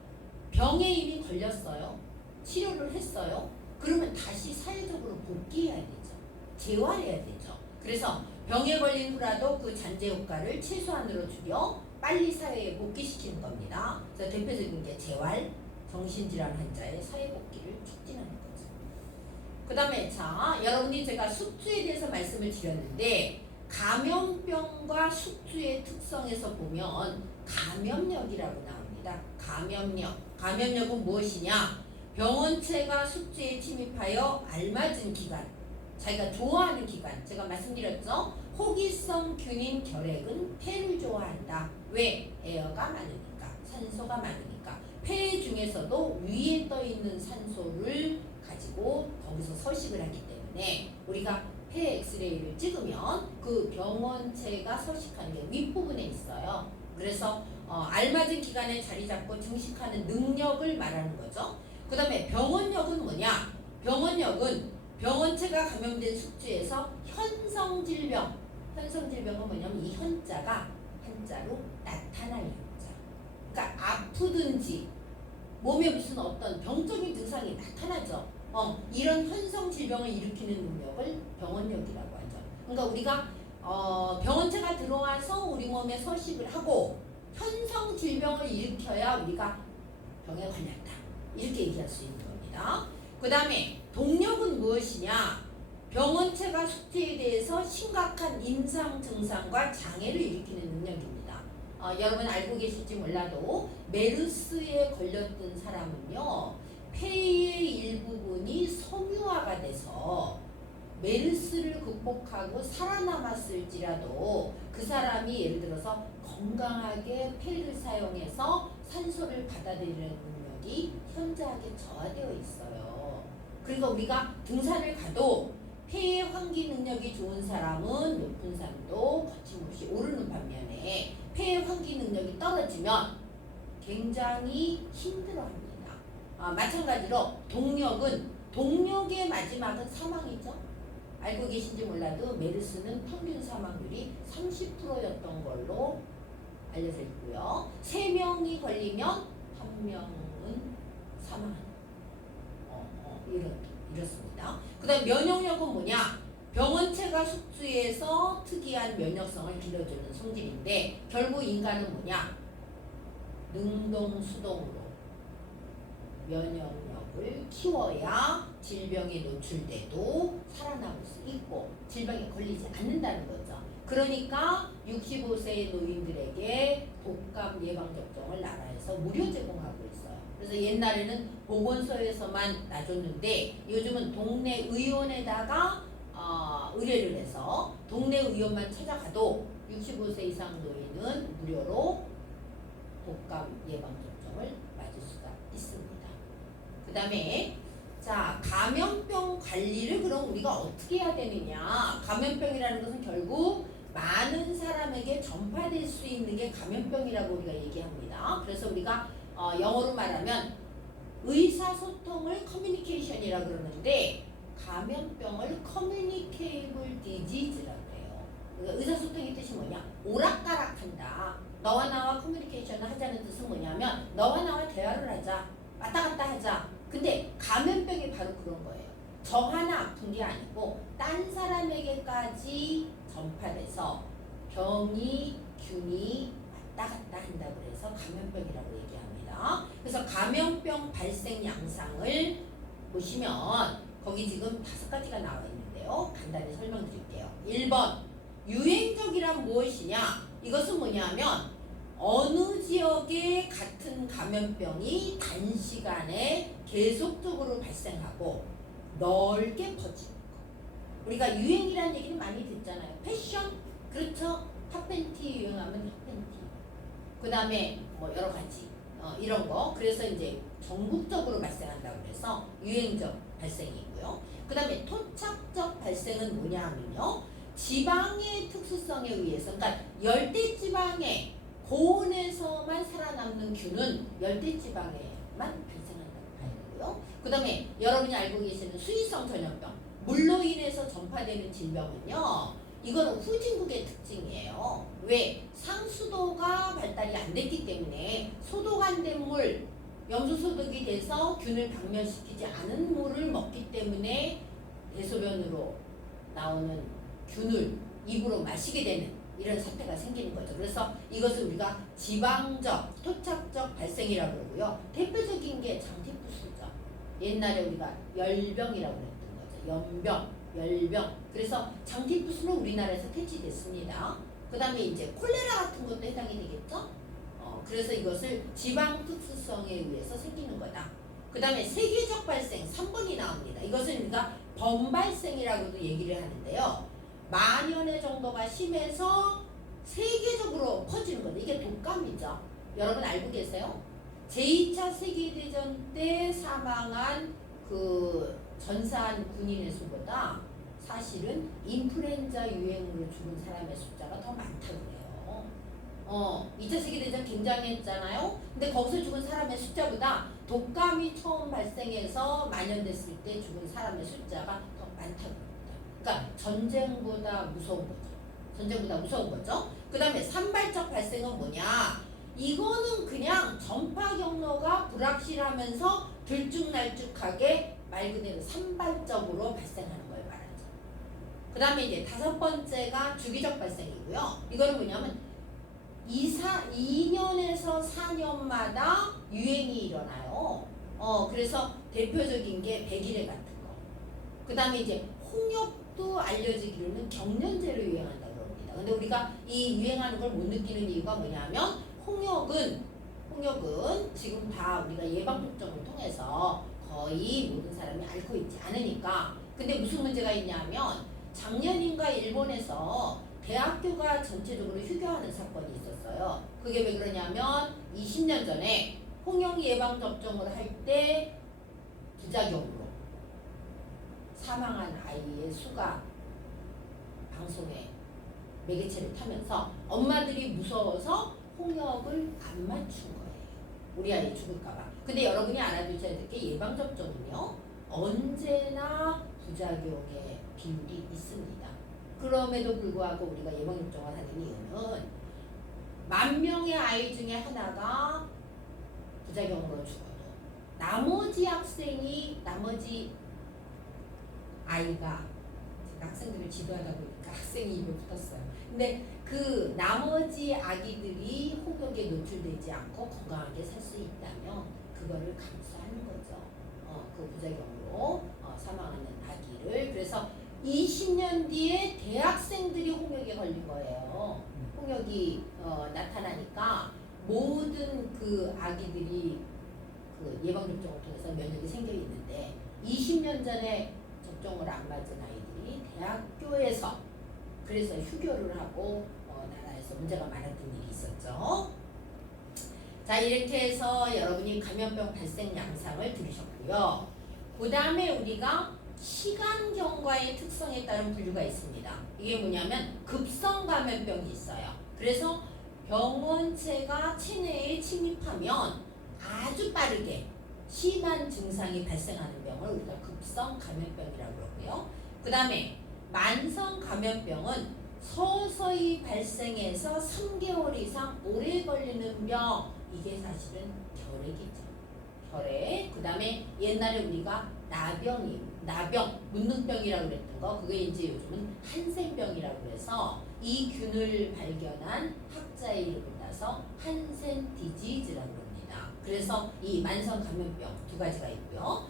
병에 이미 걸렸어요. 치료를 했어요. 그러면 다시 사회적으로 복귀해야 되죠. 재활해야 되죠. 그래서 병에 걸린 후라도 그 잔재 효과를 최소한으로 줄여 빨리 사회에 복귀시키는 겁니다. 그래서 대표적인 게 재활, 정신질환 환자의 사회 복귀를 촉진하는 거죠. 그 다음에 자, 여러분이 제가 숙주에 대해서 말씀을 드렸는데 감염병과 숙주의 특성에서 보면 감염력이라고 나옵니다. 감염력. 감염력은 무엇이냐? 병원체가 숙주에 침입하여 알맞은 기간, 자기가 좋아하는 기간, 제가 말씀드렸죠? 호기성 균인 결핵은 폐를 좋아한다. 왜? 에어가 많으니까, 산소가 많으니까. 폐 중에서도 위에 떠 있는 산소를 가지고 거기서 서식을 하기 때문에 우리가 폐 엑스레이를 찍으면 그 병원체가 서식하는 게 윗부분에 있어요. 그래서 알맞은 기간에 자리 잡고 증식하는 능력을 말하는 거죠. 그 다음에 병원력은 뭐냐? 병원력은 병원체가 감염된 숙주에서 현성질병, 현성질병은 뭐냐면 이 현자가 한자로 나타날 현자. 그러니까 아프든지 몸에 무슨 어떤 병적인 증상이 나타나죠. 이런 현성 질병을 일으키는 능력을 병원력이라고 하죠. 그러니까 우리가 병원체가 들어와서 우리 몸에 서식을 하고 현성 질병을 일으켜야 우리가 병에 걸렸다. 이렇게 얘기할 수 있는 겁니다. 그 다음에 동력은 무엇이냐? 병원체가 숙주에 대해서 심각한 임상 증상과 장애를 일으키는 능력입니다. 여러분 알고 계실지 몰라도 메르스에 걸렸던 사람은요, 폐의 일부분이 섬유화가 돼서 메르스를 극복하고 살아남았을지라도 그 사람이 예를 들어서 건강하게 폐를 사용해서 산소를 받아들이는 능력이 현저하게 저하되어 있어요. 그러니까 우리가 등산을 가도 폐의 환기 능력이 좋은 사람은 높은 산도 거침없이 오르는 반면에 폐의 환기 능력이 떨어지면 굉장히 힘들어합니다. 마찬가지로 동력의 마지막은 사망이죠. 알고 계신지 몰라도 메르스는 평균 사망률이 30%였던 걸로 알려져 있고요. 3명이 걸리면 1명은 사망하는 이렇습니다. 그 다음 면역력은 뭐냐? 병원체가 숙주에서 특이한 면역성을 길러주는 성질인데 결국 인간은 뭐냐? 능동수동으로 면역력을 키워야 질병에 노출돼도 살아남을 수 있고 질병에 걸리지 않는다는 거죠. 그러니까 65세 노인들에게 독감 예방접종을 나라에서 무료 제공하고 있어요. 그래서 옛날에는 보건소에서만 놔줬는데 요즘은 동네 의원에다가 의뢰를 해서 동네 의원만 찾아가도 65세 이상 노인은 무료로 독감 예방접종을 맞을 수가 있습니다. 그 다음에 자, 감염병 관리를 그럼 우리가 어떻게 해야 되느냐? 감염병이라는 것은 결국 많은 사람에게 전파될 수 있는 게 감염병이라고 우리가 얘기합니다. 그래서 우리가 영어로 말하면 의사소통을 커뮤니케이션이라고 그러는데 감염병을 커뮤니케이블 디지즈라고 해요. 그러니까 의사소통의 뜻이 뭐냐? 오락가락한다. 너와 나와 커뮤니케이션을 하자는 뜻은 뭐냐면 너와 나와 대화를 하자. 왔다 갔다 하자. 근데 감염병이 바로 그런 거예요. 저 하나 아픈 게 아니고 딴 사람에게까지 전파돼서 병이 균이 왔다 갔다 한다고 해서 감염병이라고 얘기합니다. 그래서 감염병 발생 양상을 보시면 거기 지금 5가지가 나와 있는데요. 간단히 설명드릴게요. 1번 유행적이란 무엇이냐? 이것은 뭐냐면 어느 지역에 같은 감염병이 단시간에 계속적으로 발생하고 넓게 퍼지는 거. 우리가 유행이라는 얘기는 많이 듣잖아요. 패션, 그렇죠? 핫팬티 유행하면 핫팬티. 그 다음에 뭐 여러 가지 이런 거. 그래서 이제 전국적으로 발생한다고 그래서 유행적 발생이고요. 그 다음에 토착적 발생은 뭐냐 하면요. 지방의 특수성에 의해서, 그러니까 열대지방에 고온에서만 살아남는 균은 열대지방에만 발생한다고 봐야 되고요. 그 다음에 여러분이 알고 계시는 수의성 전염병, 물로 인해서 전파되는 질병은요. 이거는 후진국의 특징이에요. 왜? 상수도가 발달이 안 됐기 때문에 소독 안 된 물, 염소소독이 돼서 균을 박멸시키지 않은 물을 먹기 때문에 대소변으로 나오는 균을 입으로 마시게 되는 이런 사태가 생기는 거죠. 그래서 이것을 우리가 지방적, 토착적 발생이라고 그러고요. 대표적인 게 장티푸스죠. 옛날에 우리가 열병이라고 그랬던 거죠. 연병, 열병. 그래서 장티푸스는 우리나라에서 퇴치됐습니다. 그 다음에 이제 콜레라 같은 것도 해당이 되겠죠. 그래서 이것을 지방 특수성에 의해서 생기는 거다. 그 다음에 세계적 발생 3번이 나옵니다. 이것을 우리가 범발생이라고도 얘기를 하는데요. 만연의 정도가 심해서 세계적으로 퍼지는 거죠. 이게 독감이죠. 여러분 알고 계세요? 제2차 세계대전 때 사망한 그 전사한 군인의 수보다 사실은 인플루엔자 유행으로 죽은 사람의 숫자가 더 많다고 해요. 2차 세계대전 굉장했잖아요. 근데 거기서 죽은 사람의 숫자보다 독감이 처음 발생해서 만연됐을 때 죽은 사람의 숫자가 더 많다고 합니다. 그러니까 전쟁보다 무서운 거죠. 전쟁보다 무서운 거죠. 그 다음에 산발적 발생은 뭐냐? 이거는 그냥 전파 경로가 불확실하면서 들쭉날쭉하게 말 그대로 산발적으로 발생하는 걸 말하죠. 그 다음에 이제 5번째가 주기적 발생이고요. 이거는 뭐냐면 2년에서 4년마다 유행이 일어나요. 그래서 대표적인 게 백일해 같은 거. 그 다음에 이제 홍역도 알려지기로는 경련제로 유행한다고 합니다. 근데 우리가 이 유행하는 걸 못 느끼는 이유가 뭐냐면 홍역은 지금 다 우리가 예방접종을 통해서 거의 모든 사람이 앓고 있지 않으니까. 근데 무슨 문제가 있냐면 작년인가 일본에서 대학교가 전체적으로 휴교하는 사건이 있었어요. 그게 왜 그러냐면 20년 전에 홍역 예방접종을 할 때 부작용으로 사망한 아이의 수가 방송에 매개체를 타면서 엄마들이 무서워서 홍역을 안 맞춘 거예요. 우리 아이 죽을까봐. 근데 여러분이 알아두셔야 될 게 예방접종은요. 언제나 부작용의 비율이 있습니다. 그럼에도 불구하고 우리가 예방접종을 하는 이유는 10,000명의 아이 중에 하나가 부작용으로 죽어도 나머지 아이가, 제가 학생들을 지도하다 보니까 학생이 입에 붙었어요. 근데 그 나머지 아기들이 홍역에 노출되지 않고 건강하게 살 수 있다면 그거를 감수하는 거죠. 그 부작용으로 사망하는 아기를. 그래서 20년 뒤에 대학생들이 홍역에 걸린 거예요. 홍역이 나타나니까 모든 그 아기들이 그 예방접종을 통해서 면역이 생겨 있는데 20년 전에 접종을 안 맞은 아이들이 대학교에서 그래서 휴교를 하고 나라에서 문제가 많았던 일이 있었죠. 자, 이렇게 해서 여러분이 감염병 발생 양상을 들으셨고요. 그 다음에 우리가 시간경과의 특성에 따른 분류가 있습니다. 이게 뭐냐면 급성 감염병이 있어요. 그래서 병원체가 체내에 침입하면 아주 빠르게 심한 증상이 발생하는 병을 우리가 급성 감염병이라고 그러고요. 그 다음에 만성 감염병은 서서히 발생해서 3개월 이상 오래 걸리는 병. 이게 사실은 결핵이죠. 결핵. 그 다음에 옛날에 우리가 나병, 문둥병이라고 그랬던 거, 그게 이제 요즘은 한센병이라고 해서 이 균을 발견한 학자의 이름을 따서 한센 디지즈라고 합니다. 그래서 이 만성 감염병 2가지가 있고요.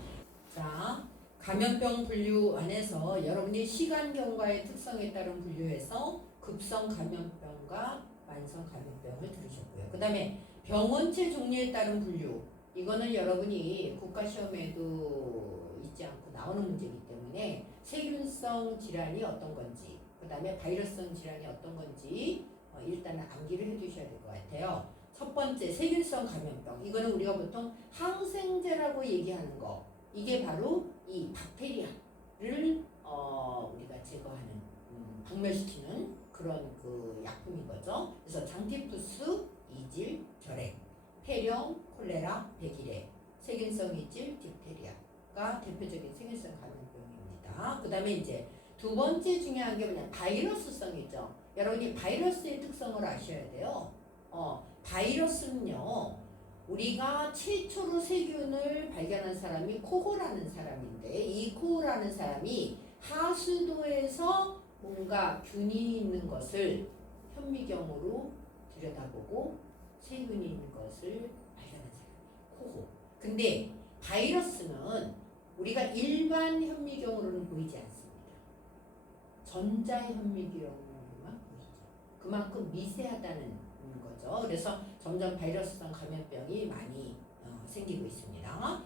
자, 감염병 분류 안에서 여러분이 시간경과의 특성에 따른 분류에서 급성 감염병과 만성 감염병을 들으셨고요. 그 다음에 병원체 종류에 따른 분류. 이거는 여러분이 국가시험에도 잊지 않고 나오는 문제이기 때문에 세균성 질환이 어떤 건지, 그 다음에 바이러스성 질환이 어떤 건지 일단은 암기를 해두셔야 될 것 같아요. 첫 번째 세균성 감염병, 이거는 우리가 보통 항생제라고 얘기하는 거, 이게 바로 이 박테리아를 우리가 제거하는 박멸시키는 그런 그 약품인 거죠. 그래서 장티푸스, 이질, 결핵, 폐렴, 콜레라, 백일해, 세균성 이질, 딥테리아가 대표적인 세균성 감염병입니다. 그 다음에 이제 두 번째 중요한 게 뭐냐, 바이러스성이죠. 여러분이 바이러스의 특성을 아셔야 돼요. 바이러스는요, 우리가 최초로 세균을 발견한 사람이 코호라는 사람인데, 이 코호라는 사람이 하수도에서 뭔가 균이 있는 것을 현미경으로 들여다보고 세균이 있는 것을 발견한 사람이 코호. 근데 바이러스는 우리가 일반 현미경으로는 보이지 않습니다. 전자현미경으로만 보이죠. 그만큼 미세하다는 거죠. 그래서 점점 바이러스성 감염병이 많이 생기고 있습니다.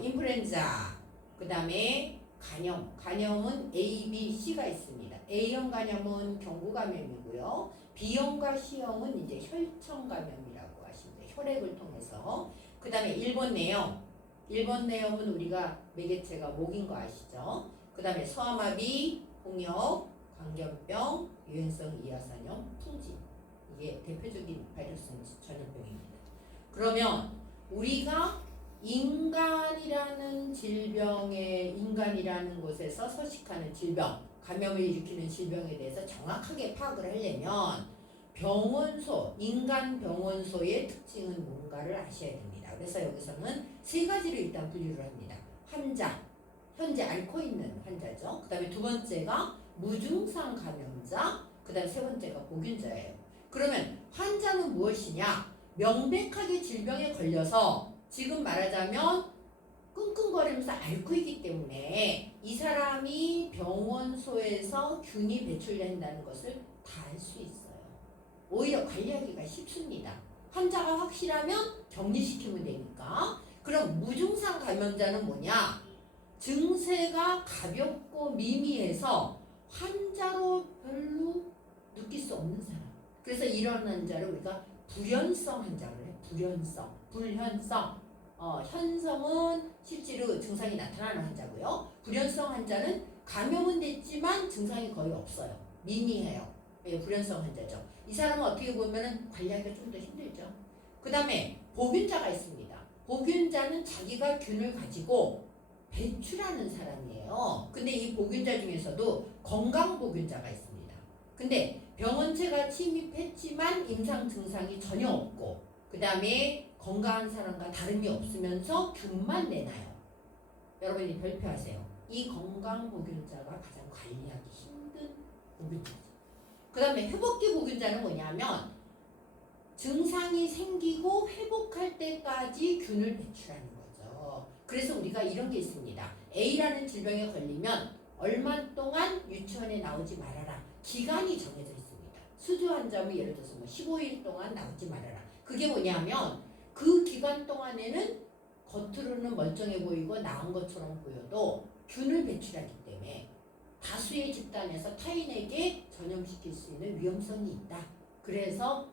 인플루엔자, 그 다음에 간염은 A, B, C가 있습니다. A형 간염은 경구 감염이고요. B형과 C형은 이제 혈청 감염이라고 하시면 돼요. 혈액을 통해서. 그 다음에 일본 내염은 우리가 매개체가 목인 거 아시죠? 그 다음에 소아마비, 홍역, 광견병, 유행성 이하선염, 풍진, 이게 대표적인 바이러스 전염병입니다. 그러면 우리가 인간이라는 곳에서 서식하는 질병, 감염을 일으키는 질병에 대해서 정확하게 파악을 하려면 인간 병원소의 특징은 뭔가를 아셔야 됩니다. 그래서 여기서는 세 가지로 일단 분류를 합니다. 환자, 현재 앓고 있는 환자죠. 그 다음에 두 번째가 무증상 감염자, 그 다음에 세 번째가 보균자예요. 그러면 환자는 무엇이냐? 명백하게 질병에 걸려서 지금 말하자면 끙끙거리면서 앓고 있기 때문에 이 사람이 병원소에서 균이 배출된다는 것을 다 알 수 있어요. 오히려 관리하기가 쉽습니다. 환자가 확실하면 격리시키면 되니까. 그럼 무증상 감염자는 뭐냐? 증세가 가볍고 미미해서 환자로 별로 느낄 수 없는 사람. 그래서 이런 환자를 우리가 불현성 환자를 해요. 불현성. 현성은 실제로 증상이 나타나는 환자고요. 불현성 환자는 감염은 됐지만 증상이 거의 없어요. 미미해요. 예, 불현성 환자죠. 이 사람은 어떻게 보면 관리하기가 좀 더 힘들죠. 그 다음에 보균자가 있습니다. 보균자는 자기가 균을 가지고 배출하는 사람이에요. 근데 이 보균자 중에서도 건강 보균자가 있습니다. 근데 병원체가 침입했지만 임상 증상이 전혀 없고, 그 다음에 건강한 사람과 다름이 없으면서 균만 내놔요. 여러분이 별표하세요. 이 건강 보균자가 가장 관리하기 힘든 보균자죠. 그 다음에 회복기 보균자는 뭐냐면 증상이 생기고 회복할 때까지 균을 배출하는 거죠. 그래서 우리가 이런 게 있습니다. A라는 질병에 걸리면 얼마 동안 유치원에 나오지 말아라. 기간이 정해져 있습니다. 수주 환자면 예를 들어서 15일 동안 나오지 말아라. 그게 뭐냐면 그 기간 동안에는 겉으로는 멀쩡해 보이고 나은 것처럼 보여도 균을 배출하기 때문에 다수의 집단에서 타인에게 전염시킬 수 있는 위험성이 있다. 그래서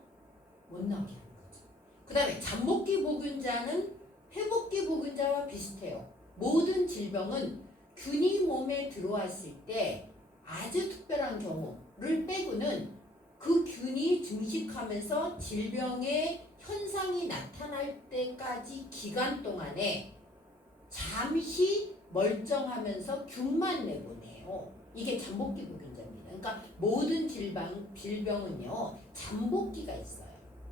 못 나오게 하는 거죠. 그 다음에 잠복기 보균자는 회복기 보균자와 비슷해요. 모든 질병은 균이 몸에 들어왔을 때 아주 특별한 경우를 빼고는 그 균이 증식하면서 질병의 현상이 나타날 때까지 기간 동안에 잠시 멀쩡하면서 균만 내보내요. 이게 잠복기 보균자입니다. 그러니까 모든 질병은요 잠복기가 있어요.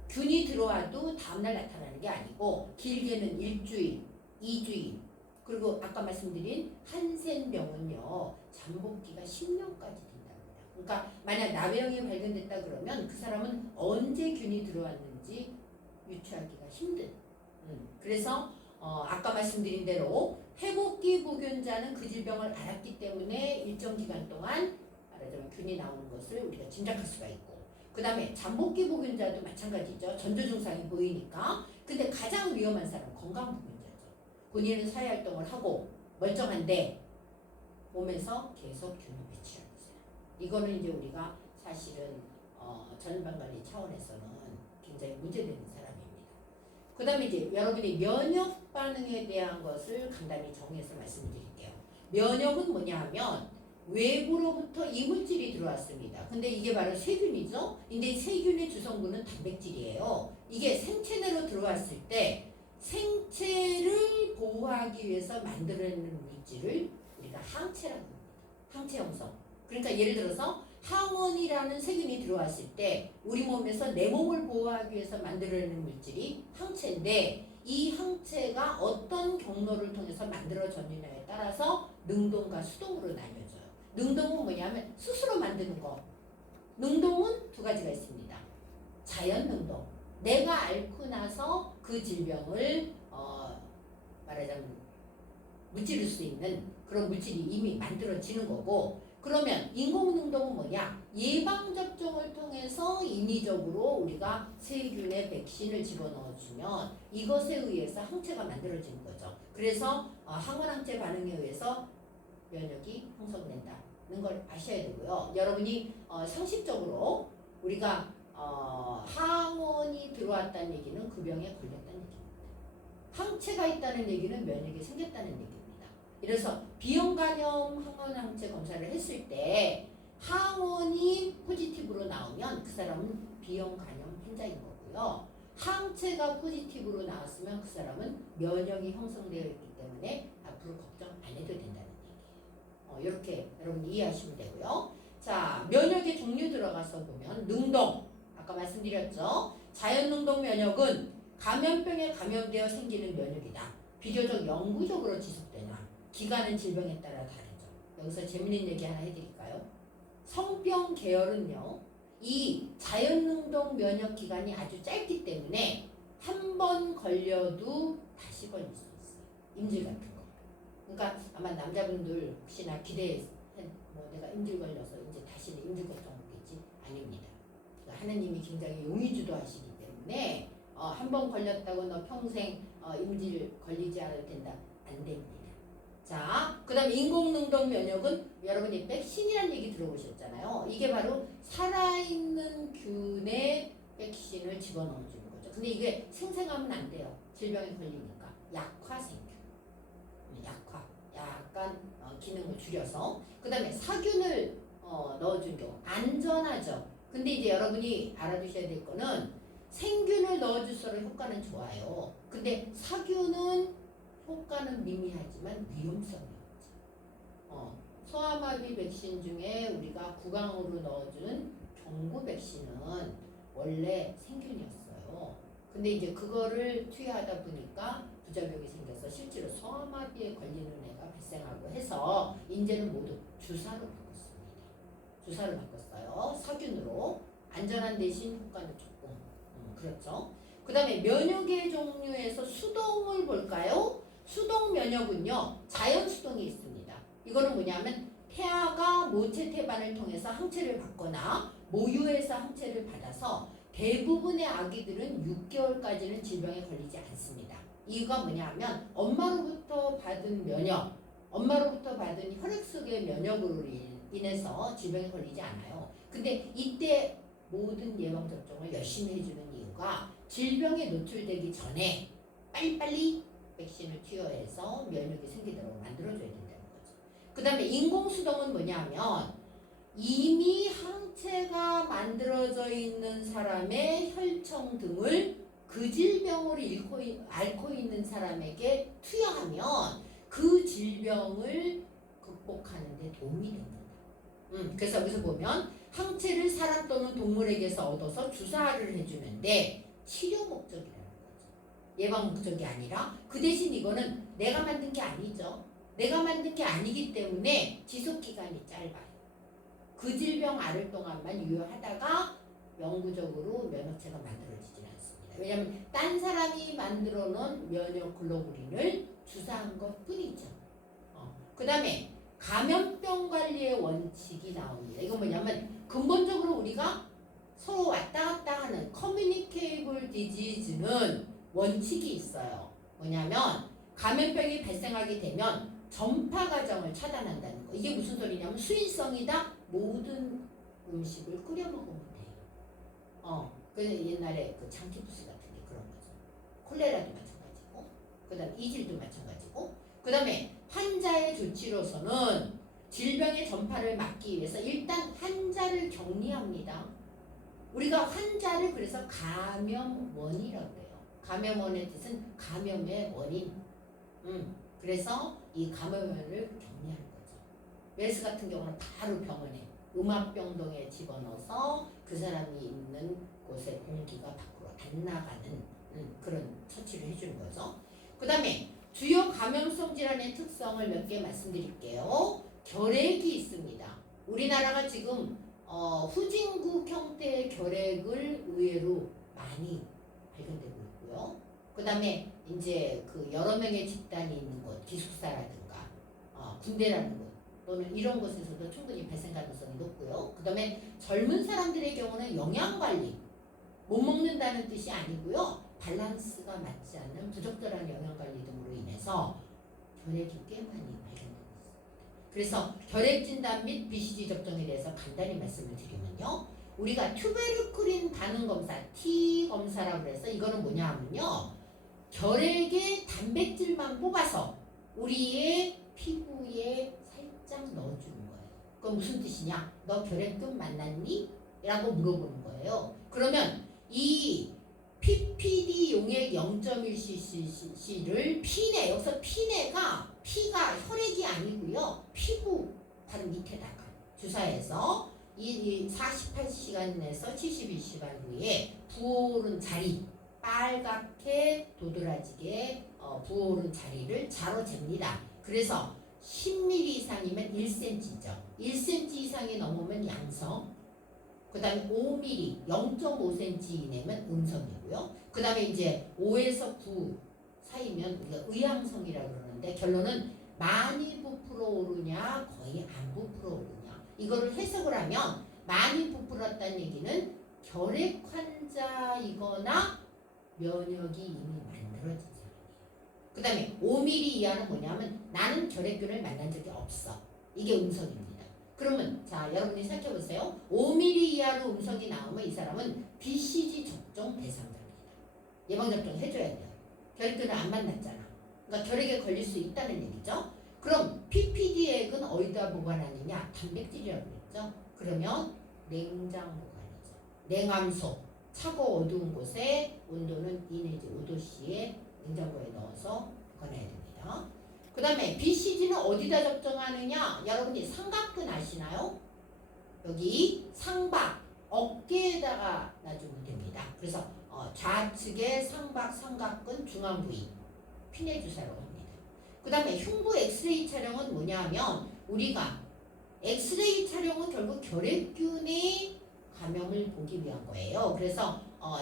균이 들어와도 다음날 나타나는 게 아니고 길게는 일주일, 2주일, 그리고 아까 말씀드린 한센병은요 잠복기가 10년까지 된답니다. 그러니까 만약 나병이 발견됐다 그러면 그 사람은 언제 균이 들어왔는지 유추하기가 힘든. 그래서 아까 말씀드린 대로 회복기 보균자는 그 질병을 알았기 때문에 일정 기간 동안 말하자면 균이 나오는 것을 우리가 짐작할 수가 있고, 그 다음에 잠복기 보균자도 마찬가지죠. 전조 증상이 보이니까. 근데 가장 위험한 사람은 건강 보균자죠. 본인은 사회활동을 하고 멀쩡한데 몸에서 계속 균을 배출하는 사람. 이거는 이제 우리가 사실은 전반관리 차원에서는 굉장히 문제되는 사람입니다. 그 다음에 이제 여러분이 면역 반응에 대한 것을 간단히 정리해서 말씀을 드릴게요. 면역은 뭐냐 하면 외부로부터 이물질이 들어왔습니다. 근데 이게 바로 세균이죠. 근데 세균의 주성분은 단백질이에요. 이게 생체 내로 들어왔을 때 생체를 보호하기 위해서 만들어내는 물질을 우리가 항체라고 합니다. 항체 형성. 그러니까 예를 들어서 항원이라는 세균이 들어왔을 때 우리 몸에서 내 몸을 보호하기 위해서 만들어내는 물질이 항체인데 이 항체가 어떤 경로를 통해서 만들어졌느냐에 따라서 능동과 수동으로 나뉘어져요. 능동은 뭐냐면 스스로 만드는 거. 능동은 두 가지가 있습니다. 자연 능동. 내가 앓고 나서 그 질병을 말하자면 무찌를 수 있는 그런 물질이 이미 만들어지는 거고, 그러면 인공능동은 뭐냐? 예방접종을 통해서 인위적으로 우리가 세균의 백신을 집어넣어주면 이것에 의해서 항체가 만들어지는 거죠. 그래서 항원항체 반응에 의해서 면역이 형성된다는 걸 아셔야 되고요. 여러분이 상식적으로 우리가 항원이 들어왔다는 얘기는 그 병에 걸렸다는 얘기입니다. 항체가 있다는 얘기는 면역이 생겼다는 얘기입니다. 그래서 비형 간염 항원 항체 검사를 했을 때 항원이 포지티브로 나오면 그 사람은 비형 간염 환자인 거고요. 항체가 포지티브로 나왔으면 그 사람은 면역이 형성되어 있기 때문에 앞으로 걱정 안 해도 된다는 얘기예요. 이렇게 여러분 이해하시면 되고요. 자, 면역의 종류 들어가서 보면 능동, 아까 말씀드렸죠. 자연 능동 면역은 감염병에 감염되어 생기는 면역이다. 비교적 영구적으로 지속되나 기간은 질병에 따라 다르죠. 여기서 재밌는 얘기 하나 해드릴까요? 성병 계열은요, 이 자연능동 면역 기간이 아주 짧기 때문에 한 번 걸려도 다시 걸릴 수 있어요. 임질 같은 거. 그러니까 아마 남자분들 혹시나 뭐 내가 임질 걸려서 이제 다시는 임질 걱정 없겠지? 아닙니다. 하느님이 굉장히 용의주도하시기 때문에 한 번 걸렸다고 너 평생 임질 걸리지 않을 텐다. 안 됩니다. 자, 그 다음에 인공능동 면역은 여러분이 백신이라는 얘기 들어보셨잖아요. 이게 바로 살아있는 균의 백신을 집어넣어주는 거죠. 근데 이게 생생하면 안 돼요. 질병에 걸리니까. 약화생균. 약간 기능을 줄여서. 그 다음에 사균을 넣어준 경우. 안전하죠. 근데 이제 여러분이 알아두셔야 될 거는 생균을 넣어줄수록 효과는 좋아요. 근데 사균은 효과는 미미하지만 위험성이 있죠. 소아마비 백신 중에 우리가 구강으로 넣어주는 경구 백신은 원래 생균이었어요. 근데 이제 그거를 투여하다 보니까 부작용이 생겨서 실제로 소아마비에 걸리는 애가 발생하고 해서 이제는 모두 주사로 바꿨습니다. 주사를 바꿨어요. 사균으로. 안전한 대신 효과는 조금 그렇죠. 그 다음에 면역의 종류에서 수동을 볼까요? 수동 면역은요, 자연 수동이 있습니다. 이거는 뭐냐면 태아가 모체 태반을 통해서 항체를 받거나 모유에서 항체를 받아서 대부분의 아기들은 6개월까지는 질병에 걸리지 않습니다. 이유가 뭐냐면 엄마로부터 받은 면역, 엄마로부터 받은 혈액 속의 면역으로 인해서 질병에 걸리지 않아요. 근데 이때 모든 예방접종을 열심히 해주는 이유가 질병에 노출되기 전에 빨리빨리 백신을 투여해서 면역이 생기도록 만들어줘야 된다는 거죠. 그 다음에 인공수동은 뭐냐면 이미 항체가 만들어져 있는 사람의 혈청 등을 그 질병으로 앓고 있는 사람에게 투여하면 그 질병을 극복하는 데 도움이 됩니다. 그래서 여기서 보면 항체를 사람 또는 동물에게서 얻어서 주사를 해주는데 치료 목적이라는 거죠. 예방 목적이 아니라 그 대신 이거는 내가 만든 게 아니죠. 내가 만든 게 아니기 때문에 지속기간이 짧아요. 그 질병 앓을 동안만 유효하다가 영구적으로 면역체가 만들어지진 않습니다. 왜냐하면 딴 사람이 만들어 놓은 면역 글로불린을 주사한 것 뿐이죠. 그 다음에 감염병 관리의 원칙이 나옵니다. 이건 뭐냐면 근본적으로 우리가 서로 왔다 갔다 하는 커뮤니케이블 디지즈는 원칙이 있어요. 뭐냐면 감염병이 발생하게 되면 전파 과정을 차단한다는 거. 이게 무슨 소리냐면 수인성이다. 모든 음식을 끓여 먹으면 돼요. 그래서 옛날에 그 장티푸스 같은 게 그런 거죠. 콜레라도 마찬가지고, 그다음 이질도 마찬가지고, 그다음에 환자의 조치로서는 질병의 전파를 막기 위해서 일단 환자를 격리합니다. 우리가 환자를 그래서 감염원이라고 해요. 감염원의 뜻은 감염의 원인. 그래서 이 감염원을 격리하는 거죠. 메르스 같은 경우는 바로 병원에 음압병동에 집어넣어서 그 사람이 있는 곳에 공기가 밖으로 안 나가는 그런 처치를 해주는 거죠. 그 다음에 주요 감염성 질환의 특성을 몇 개 말씀드릴게요. 결핵이 있습니다. 우리나라가 지금 후진국 형태의 결핵을 의외로 많이 발견되고 있고요. 그 다음에 이제 그 여러 명의 집단이 있는 곳, 기숙사라든가 군대라는 곳 또는 이런 곳에서도 충분히 발생 가능성이 높고요. 그 다음에 젊은 사람들의 경우는 영양관리, 못 먹는다는 뜻이 아니고요. 밸런스가 맞지 않는 부적절한 영양관리 등으로 인해서 결핵이 꽤 많이 발견되고 있습니다. 그래서 결핵 진단 및 BCG 접종에 대해서 간단히 말씀을 드리면요. 우리가 튜베르클린 반응 검사, T 검사라고 해서 이거는 뭐냐 하면요. 결핵의 단백질만 뽑아서 우리의 피부에 살짝 넣어주는 거예요. 그건 무슨 뜻이냐? 너 결핵균 만났니? 라고 물어보는 거예요. 그러면 이 PPD 용액 0.1cc를 피내, 여기서 피내가 피가 혈액이 아니고요. 피부 바로 밑에다가 주사해서 이 48시간에서 72시간 후에 부어오른 자리, 빨갛게 도드라지게 부어오른 자리를 자로 잽니다. 그래서 10mm 이상이면 1cm죠. 1cm 이상이 넘으면 양성. 그 다음에 5mm, 0.5cm 이내면 음성이고요. 그 다음에 이제 5에서 9 사이면 우리가 의향성이라고 그러는데 결론은 많이 부풀어 오르냐 거의 안 부풀어 오르냐. 이거를 해석을 하면 많이 부풀었다는 얘기는 결핵 환자이거나 면역이 이미 만들어진 사람이에요. 그 다음에 5mm 이하는 뭐냐면 나는 결핵균을 만난 적이 없어. 이게 음성입니다. 그러면 자 여러분이 생각해보세요. 5mm 이하로 음성이 나오면 이 사람은 BCG 접종 대상자입니다. 예방접종 해줘야 돼요. 결핵균을 안 만났잖아. 그러니까 결핵에 걸릴 수 있다는 얘기죠. 그럼 PPD액은 어디다 보관하느냐? 단백질이라고 그랬죠. 그러면 냉장 보관이죠. 냉암소, 차고 어두운 곳에 온도는 2 내지 5도씨에 냉장고에 넣어서 보관해야 됩니다. 그 다음에 BCG는 어디다 접종하느냐? 여러분이 삼각근 아시나요? 여기 상박, 어깨에다가 놔주면 됩니다. 그래서 좌측에 상박, 삼각근, 중앙 부위 피내 주사라고 합니다. 그 다음에 흉부 엑스레이 촬영은 뭐냐면 우리가 엑스레이 촬영은 결국 결핵균의 감염을 보기 위한 거예요. 그래서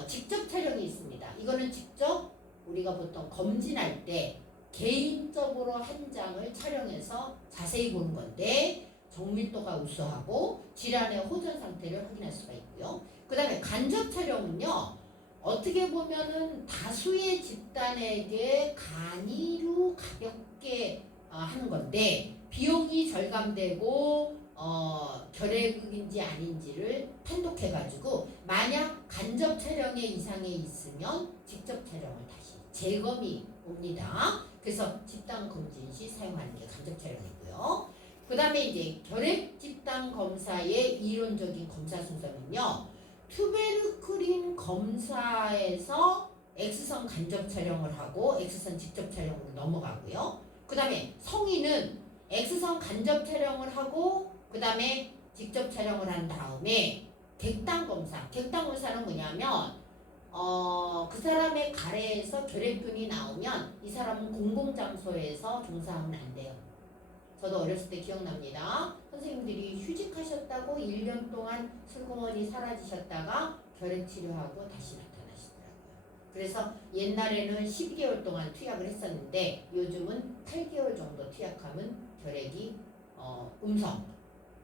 직접 촬영이 있습니다. 이거는 직접 우리가 보통 검진할 때 개인적으로 한 장을 촬영해서 자세히 보는 건데 정밀도가 우수하고 질환의 호전 상태를 확인할 수가 있고요. 그 다음에 간접 촬영은요. 어떻게 보면은 다수의 집단에게 간이로 가볍게 하는 건데 비용이 절감되고 결핵인지 아닌지를 판독해가지고 만약 간접 촬영에 이상이 있으면 직접 촬영을 다시 재검이 옵니다. 그래서 집단 검진 시 사용하는 게 간접 촬영이고요. 그 다음에 이제 결핵 집단 검사의 이론적인 검사 순서는요. 튜베르클린 검사에서 X선 간접 촬영을 하고 X선 직접 촬영으로 넘어가고요. 그 다음에 성인은 X선 간접 촬영을 하고 그 다음에 직접 촬영을 한 다음에 객단 검사. 객단 검사는 뭐냐면 그 사람의 가래에서 결핵균이 나오면 이 사람은 공공장소에서 종사하면 안 돼요. 저도 어렸을 때 기억납니다. 선생님들이 휴직하셨다고 1년 동안 슬그머니 사라지셨다가 결핵 치료하고 다시 나타나시더라고요. 그래서 옛날에는 12개월 동안 투약을 했었는데 요즘은 8개월 정도 투약하면 결핵이 음성,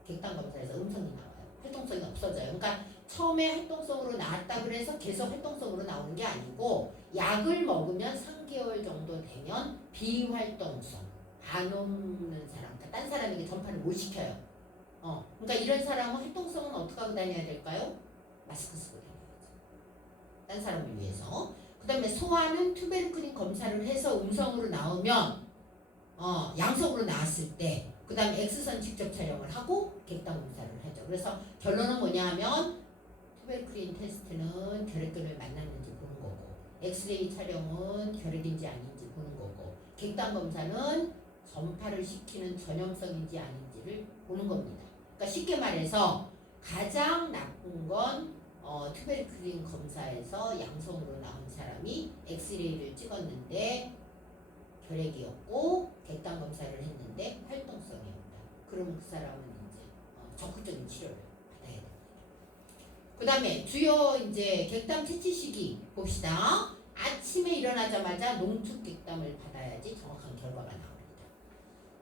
객단 검사에서 음성이 나와요. 활동성이 없어져요. 그러니까 처음에 활동성으로 나왔다 그래서 계속 활동성으로 나오는 게 아니고 약을 먹으면 3개월 정도 되면 비활동성, 안 없는 사람, 그러니까 딴 사람에게 전파를 못 시켜요. 그러니까 이런 사람은 활동성은 어떻게 하고 다녀야 될까요? 마스크 쓰고 다녀야죠. 딴 사람을 위해서. 그 다음에 소아는 투베르클린 검사를 해서 음성으로 나오면 양성으로 나왔을 때 그 다음에 X선 직접 촬영을 하고 객단 검사를 하죠. 그래서 결론은 뭐냐 하면 투베르클린 테스트는 결핵균을 만났는지 보는 거고 엑스레이 촬영은 결핵인지 아닌지 보는 거고 객단 검사는 전파를 시키는 전염성인지 아닌지를 보는 겁니다. 그러니까 쉽게 말해서 가장 나쁜 건 투베르클린 검사에서 양성으로 나온 사람이 엑스레이를 찍었는데 결핵이었고 객단 검사를 했는데 활동성이 없다. 그러면 그 사람은 이제 적극적인 치료를 받아야 됩니다. 그 다음에 주요 이제 객담 채취 시기 봅시다. 아침에 일어나자마자 농축 객담을 받아야지 정확한 결과가 나옵니다.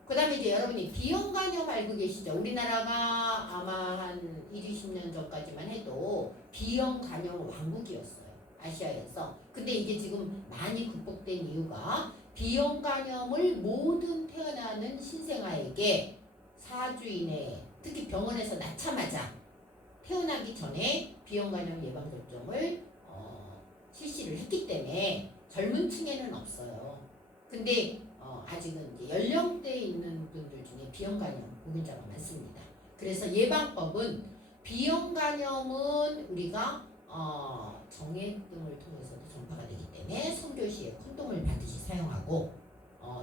그 다음에 이제 여러분이 비형 간염 알고 계시죠? 우리나라가 아마 한 20년 전까지만 해도 비형 간염 왕국이었어요. 아시아에서. 근데 이게 지금 많이 극복된 이유가 비형 간염을 모든 태어나는 신생아에게 4주 이내에 특히 병원에서 낳자마자 태어나기 전에 비형 간염 예방 접종을 실시를 했기 때문에 젊은 층에는 없어요. 근데 아직은 이제 연령대에 있는 분들 중에 비형 간염 보균자가 많습니다. 그래서 예방법은 비형 간염은 우리가 정액 등을 통해서도 전파가 되기 때문에 성교시에 콘돔을 반드시 사용하고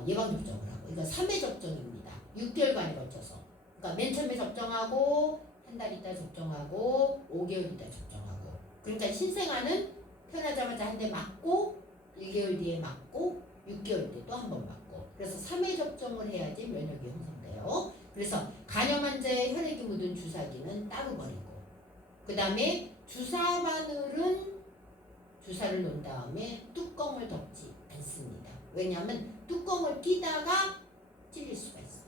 예방 접종을 하고 이거 3회 접종입니다. 6개월간에 걸쳐서. 그러니까 맨 처음에 접종하고 한 달 있다 접종하고 5개월 있다 접종하고. 그러니까 신생아는 태어나자마자 한 대 맞고 1개월 뒤에 맞고 6개월 뒤에 또 한 번 맞고. 그래서 3회 접종을 해야지 면역이 형성돼요. 그래서 간염 환자의 혈액이 묻은 주사기는 따로 버리고 그 다음에 주사 바늘은 주사를 놓은 다음에 뚜껑을 덮지 않습니다. 왜냐하면 뚜껑을 끼다가 찔릴 수가 있어요.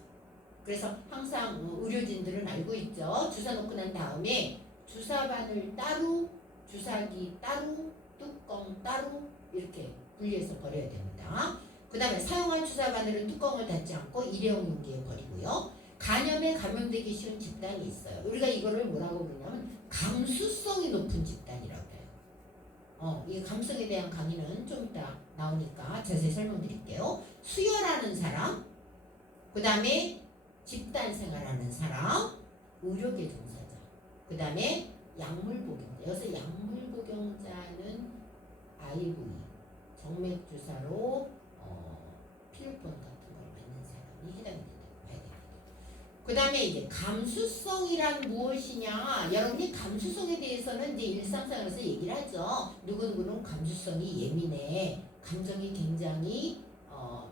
그래서 항상 의료진들은 알고 있죠. 주사 놓고 난 다음에 주사 바늘 따로, 주사기 따로, 뚜껑 따로 이렇게 분리해서 버려야 됩니다. 그 다음에 사용한 주사 바늘은 뚜껑을 닫지 않고 일회용 용기에 버리고요. 간염에 감염되기 쉬운 집단이 있어요. 우리가 이거를 뭐라고 부르냐면 감수성이 높은 집단이라고 해요. 이 감성에 대한 강의는 좀 이따 나오니까 자세히 설명드릴게요. 수혈하는 사람, 그 다음에 집단 생활하는 사람, 의료계 종사자, 그 다음에 약물 복용자. 여기서 약물 복용자는 IV, 정맥 주사로 필로폰 같은 걸 맞는 사람이 해당이 된다고 봐야 됩니다. 그 다음에 이제 감수성이란 무엇이냐? 여러분이 감수성에 대해서는 이제 일상생활에서 얘기를 하죠. 누구누구는 감수성이 예민해, 감정이 굉장히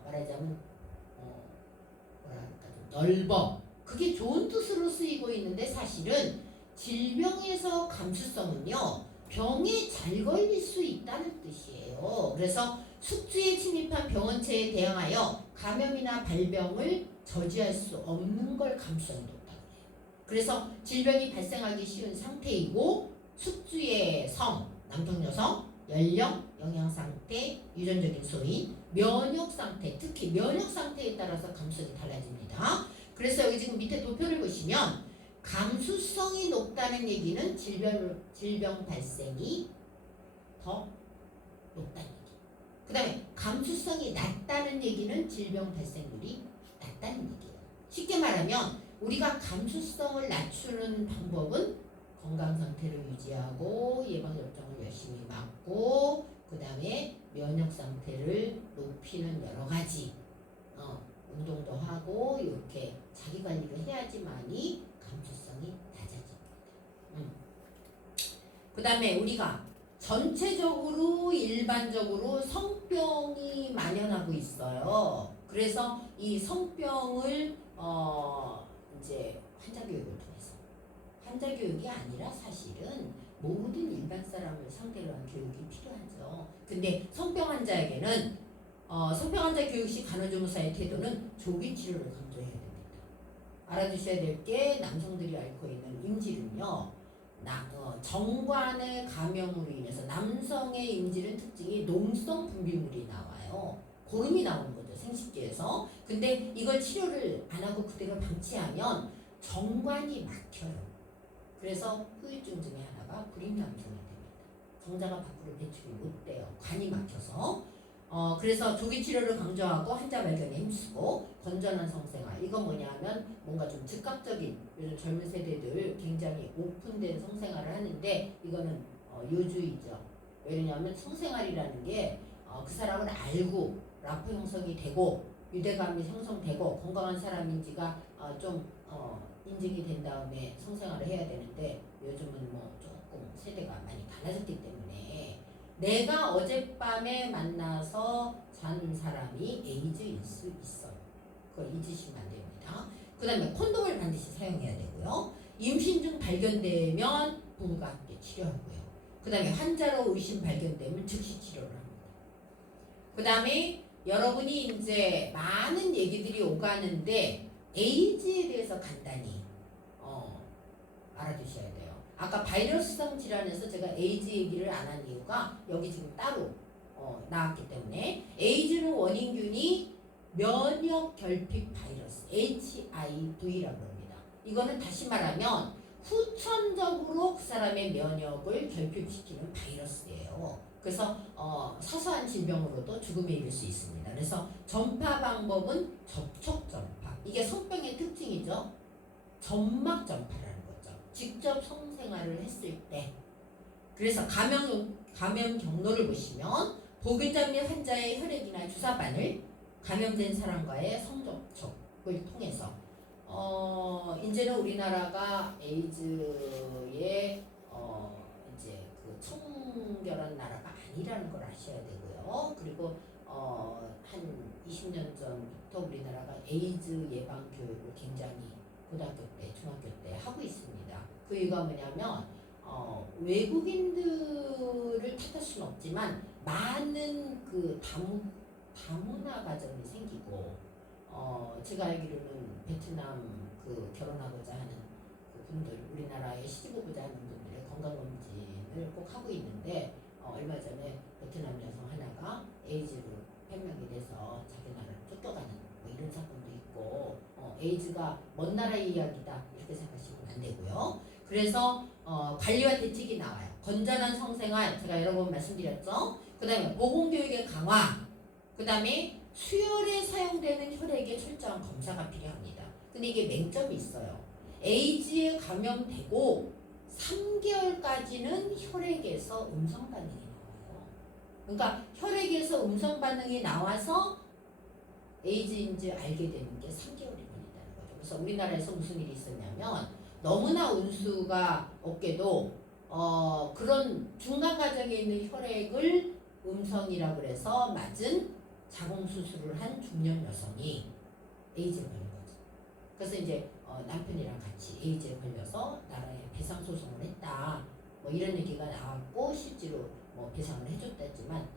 말하자면 뭐랄까 좀 넓어. 그게 좋은 뜻으로 쓰이고 있는데 사실은 질병에서 감수성은요 병에 잘 걸릴 수 있다는 뜻이에요. 그래서 숙주에 침입한 병원체에 대항하여 감염이나 발병을 저지할 수 없는 걸 감수성이 높다고 해요. 그래서 질병이 발생하기 쉬운 상태이고 숙주의 성, 남성 여성, 연령, 영양 상태, 유전적인 소인, 면역 상태, 특히 면역 상태에 따라서 감수성이 달라집니다. 그래서 여기 지금 밑에 도표를 보시면 감수성이 높다는 얘기는 질병 발생이 더 높다는 얘기. 그 다음에 감수성이 낮다는 얘기는 질병 발생률이 낮다는 얘기예요. 쉽게 말하면 우리가 감수성을 낮추는 방법은 건강 상태를 유지하고 예방접종을 열심히 맞고 그 다음에 면역 상태를 높이는 여러 가지 운동도 하고 이렇게 자기 관리를 해야지만이 감수성이 낮아집니다. 그 다음에 우리가 전체적으로 일반적으로 성병이 만연하고 있어요. 그래서 이 성병을 이제 환자 교육을 통해서 환자 교육이 아니라 사실은 모든 일반 사람을 상대로 한 교육이 필요하죠. 근데 성병 환자에게는 성병 환자 교육 시 간호조무사의 태도는 조기 치료를 강조해야 됩니다. 알아두셔야 될 게 남성들이 앓고 있는 임질은요. 정관의 감염으로 인해서 남성의 임질은 특징이 농성 분비물이 나와요. 고름이 나오는 거죠. 생식기에서. 근데 이걸 치료를 안 하고 그대로 방치하면 정관이 막혀요. 그래서 후유증 중에 하나가 불임남성이 됩니다. 정자가 밖으로 배출이 못 돼요. 관이 막혀서. 그래서 조기 치료를 강조하고 환자 발견에 힘쓰고 건전한 성생활. 이건 뭐냐면 뭔가 좀 즉각적인, 요즘 젊은 세대들 굉장히 오픈된 성생활을 하는데 이거는 요주의죠. 왜냐하면 성생활이라는 게 그 사람을 알고 라포 형성이 되고 유대감이 형성되고 건강한 사람인지가 좀 인증이 된 다음에 성생활을 해야 되는데 요즘은 뭐 조금 세대가 많이 달라졌기 때문에 내가 어젯밤에 만나서 잔 사람이 에이즈일 수 있어요. 그걸 잊으시면 안 됩니다. 그 다음에 콘돔을 반드시 사용해야 되고요. 임신 중 발견되면 부부가 함께 치료하고요. 그 다음에 환자로 의심 발견되면 즉시 치료를 합니다. 그 다음에 여러분이 이제 많은 얘기들이 오가는데 에이즈에 대해서 간단히 알아두셔야 돼요. 아까 바이러스성 질환에서 제가 에이즈 얘기를 안 한 이유가 여기 지금 따로 나왔기 때문에 에이즈는 원인균이 면역 결핍 바이러스 HIV라고 합니다. 이거는 다시 말하면 후천적으로 그 사람의 면역을 결핍시키는 바이러스예요. 그래서 사소한 질병으로도 죽음에 이를 수 있습니다. 그래서 전파 방법은 접촉 전파. 이게 성병의 특징이죠. 점막 전파라는 거죠. 직접 성생활을 했을 때. 그래서 감염 경로를 보시면 보균자 및 환자의 혈액이나 주사바늘, 감염된 사람과의 성접촉을 통해서 이제는 우리나라가 에이즈의 이제 그 청결한 나라가 아니라는 걸 아셔야 되고요. 그리고 한 20년 전부터 우리나라가 에이즈 예방 교육을 굉장히 고등학교 때, 중학교 때 하고 있습니다. 그 이유가 뭐냐면 외국인들을 탓할 수는 없지만 많은 그 다문화 가정이 생기고 제가 알기로는 베트남 그 결혼하고자 하는 그 분들, 우리나라에 시집 오고자 하는 분들의 건강검진을 꼭 하고 있는데 얼마 전에 베트남 여성 하나가 에이즈로 판명이 돼서 자기 나라를 쫓겨가는 뭐 이런 사건도 있고 에이즈가 먼 나라의 이야기다 이렇게 생각하시면 안 되고요. 그래서 관리와 대책이 나와요. 건전한 성생활 제가 여러 번 말씀드렸죠. 그 다음에 보건교육의 강화, 그 다음에 수혈에 사용되는 혈액의 철저한 검사가 필요합니다. 근데 이게 맹점이 있어요. 에이즈에 감염되고 3개월까지는 혈액에서 음성 반응이 나와요. 그러니까 혈액에서 음성 반응이 나와서 에이즈인지 알게 되는 게 3개월이 걸린다는 거죠. 그래서 우리나라에서 무슨 일이 있었냐면 너무나 운수가 없게도 그런 중간 과정에 있는 혈액을 음성이라고 그래서 맞은 자궁수술을 한 중년 여성이 에이즈에 걸린 거죠. 그래서 이제 남편이랑 같이 에이즈에 걸려서 나라에 배상 소송을 했다. 뭐 이런 얘기가 나왔고 실제로 뭐 배상을 해줬다지만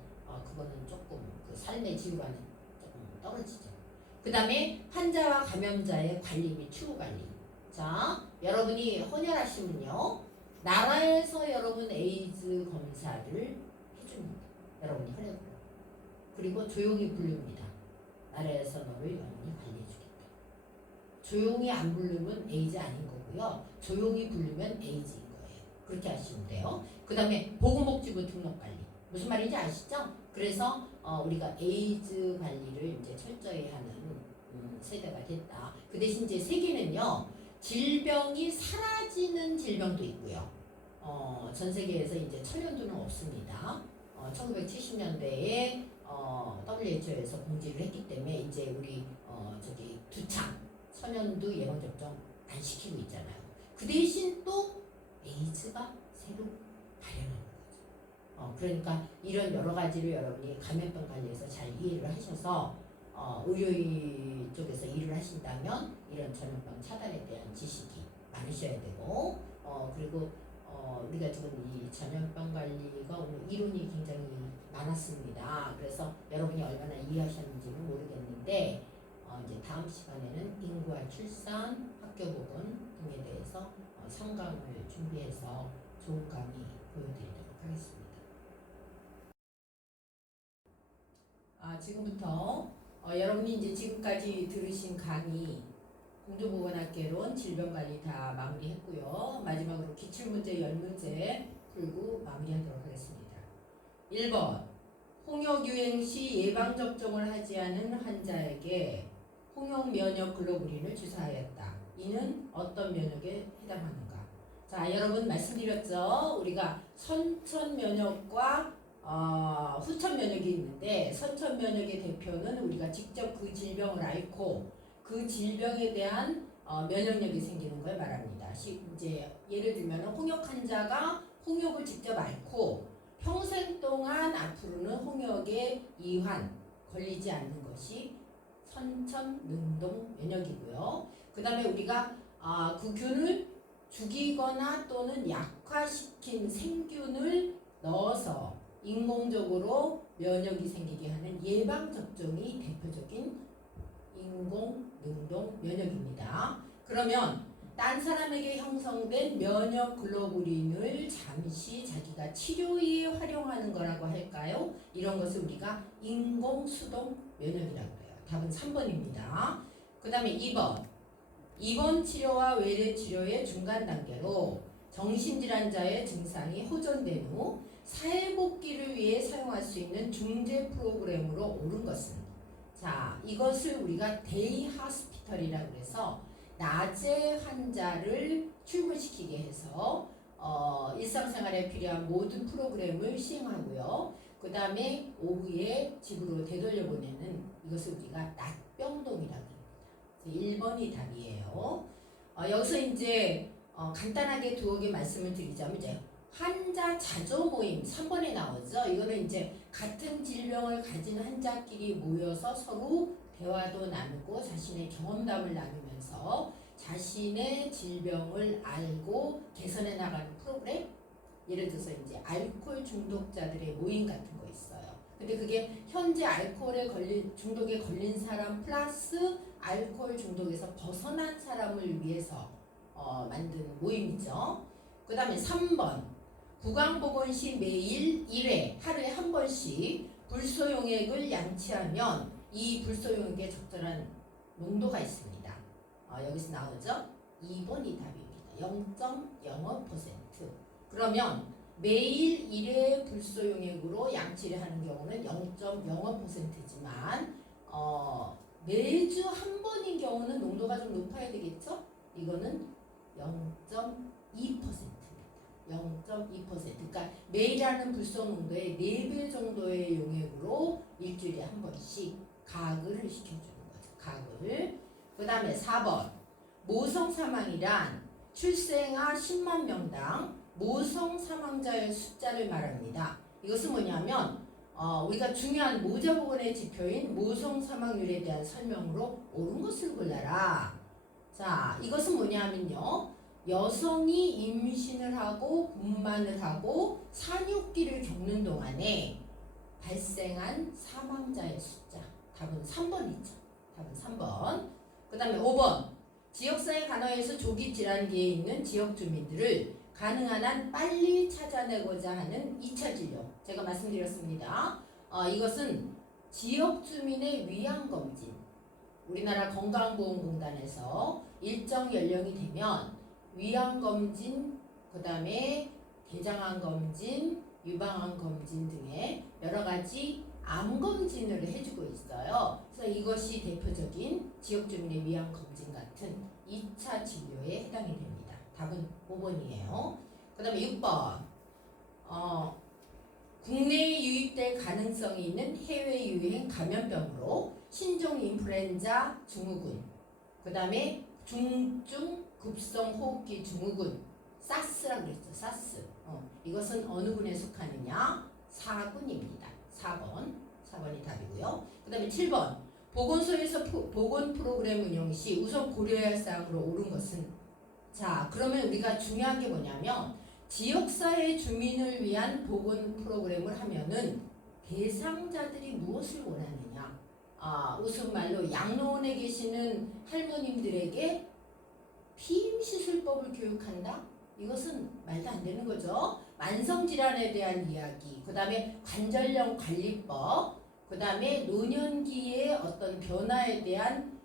그거는 조금 그 삶의 질과는 조금 떨어지죠. 그 다음에 환자와 감염자의 관리 및 추후 관리. 자, 여러분이 헌혈하시면요, 나라에서 여러분 에이즈 검사를 해줍니다. 여러분이 혈액으로. 그리고 조용히 부릅니다. 나라에서 너를 영원히 관리해주겠다. 조용히 안 부르면 에이즈 아닌 거고요. 조용히 부르면 에이즈인 거예요. 그렇게 하시면 돼요. 그 다음에 보건복지부 등록관리. 무슨 말인지 아시죠? 그래서 우리가 에이즈 관리를 이제 철저히 하는 세대가 됐다. 그 대신 이제 세계는요, 질병이 사라지는 질병도 있고요. 전 세계에서 이제 천연두는 없습니다. 1970년대에 WHO에서 공지를 했기 때문에 이제 우리 두창 천연두 예방 접종 안 시키고 있잖아요. 그 대신 또 에이즈가 새로 발현하는 거죠. 그러니까 이런 여러 가지를 여러분이 감염병 관리에서 잘 이해를 하셔서 의료인 쪽에서 일을 하신다면 이런 전염병 차단에 대한 지식이 많으셔야 되고 그리고 우리가 지금 이 전염병 관리가 오늘 이론이 굉장히 많았습니다. 그래서 여러분이 얼마나 이해하셨는지는 모르겠는데 이제 다음 시간에는 인구와 출산, 학교보건 등에 대해서 상강을 준비해서 좋은 강의 보여드리도록 하겠습니다. 지금부터 여러분이 이제 지금까지 들으신 강의 공중보건학개론 질병관리 다 마무리했고요. 마지막으로 기출문제 10문제 풀고 마무리하도록 하겠습니다. 1번 홍역 유행 시 예방접종을 하지 않은 환자에게 홍역 면역 글로불린을 주사하였다. 이는 어떤 면역에 해당하는가? 자, 여러분 말씀드렸죠. 우리가 선천 면역과 후천 면역이 있는데 선천 면역의 대표는 우리가 직접 그 질병을 앓고 그 질병에 대한 면역력이 생기는 걸 말합니다. 이제 예를 들면 홍역 환자가 홍역을 직접 앓고 평생 동안 앞으로는 홍역에 이환 걸리지 않는 것이 선천 능동 면역이고요. 그 다음에 우리가 그 균을 죽이거나 또는 약화시킨 생균을 넣어서 인공적으로 면역이 생기게 하는 예방접종이 대표적인 인공능동 면역입니다. 그러면 딴 사람에게 형성된 면역 글로불린을 잠시 자기가 치료에 활용하는 거라고 할까요? 이런 것을 우리가 인공수동 면역이라고 해요. 답은 3번입니다. 그 다음에 2번 입원 치료와 외래 치료의 중간 단계로 정신질환자의 증상이 호전된 후 사회복귀를 위해 사용할 수 있는 중재 프로그램으로 오른 것은, 자, 이것을 우리가 데이 하스피털이라고 해서 낮에 환자를 출근시키게 해서 일상생활에 필요한 모든 프로그램을 시행하고요. 그 다음에 오후에 집으로 되돌려 보내는 이것을 우리가 낮병동이라고 합니다. 1번이 답이에요. 여기서 이제 간단하게 두어 개 말씀을 드리자면 이제 환자 자조 모임 3번에 나오죠. 이거는 이제 같은 질병을 가진 환자끼리 모여서 서로 대화도 나누고 자신의 경험담을 나누면서 자신의 질병을 알고 개선해 나가는 프로그램. 예를 들어서 이제 알코올 중독자들의 모임 같은 거 있어요. 근데 그게 현재 알코올에 중독에 걸린 사람 플러스 알코올 중독에서 벗어난 사람을 위해서 만든 모임이죠. 그 다음에 3번 구강보건 시 매일 1회 하루에 한 번씩 불소용액을 양치하면 이 불소용액에 적절한 농도가 있습니다. 여기서 나오죠. 2번이 답입니다. 0.05%. 그러면 매일 1회 불소용액으로 양치를 하는 경우는 0.05%지만 매주 한 번인 경우는 농도가 좀 높아야 되겠죠? 이거는 0.2%입니다. 0.2%. 그러니까 매일 하는 불소 농도의 4배 정도의 용액으로 일주일에 한 번씩 가글을 시켜주는 거죠. 가글. 그 다음에 4번 모성 사망이란 출생아 10만 명당 모성 사망자의 숫자를 말합니다. 이것은 뭐냐면 우리가 중요한 모자보건의 지표인 모성 사망률에 대한 설명으로 옳은 것을 골라라. 자, 이것은 뭐냐면요. 여성이 임신을 하고 분만을 하고 산육기를 겪는 동안에 발생한 사망자의 숫자. 답은 3번이죠. 답은 3번. 그 다음에 5번. 지역사회 간호에서 조기 질환기에 있는 지역 주민들을 가능한 한 빨리 찾아내고자 하는 2차 진료. 제가 말씀드렸습니다. 이것은 지역 주민의 위암검진. 우리나라 건강보험공단에서 일정 연령이 되면 위암검진, 그 다음에 대장암검진, 유방암검진 등의 여러 가지 암검진을 해주고 있어요. 그래서 이것이 대표적인 지역주민의 위암검진 같은 2차 진료에 해당이 됩니다. 답은 5번이에요. 그 다음에 6번. 국내에 유입될 가능성이 있는 해외 유행 감염병으로 신종 인플루엔자 증후군, 그 다음에 중증 급성 호흡기 증후군, 사스라고 그랬죠. 사스. 이것은 어느 군에 속하느냐? 4군입니다. 4번이 답이고요. 그 다음에 7번. 보건소에서 보건 프로그램 운영 시 우선 고려해야 할 사항으로 옳은 것은, 자, 그러면 우리가 중요한 게 뭐냐면 지역사회 주민을 위한 보건 프로그램을 하면은 대상자들이 무엇을 원하느냐. 우스운 말로 양로원에 계시는 할머님들에게 피임시술법을 교육한다? 이것은 말도 안 되는 거죠. 만성질환에 대한 이야기, 그 다음에 관절염 관리법, 그 다음에 노년기의 어떤 변화에 대한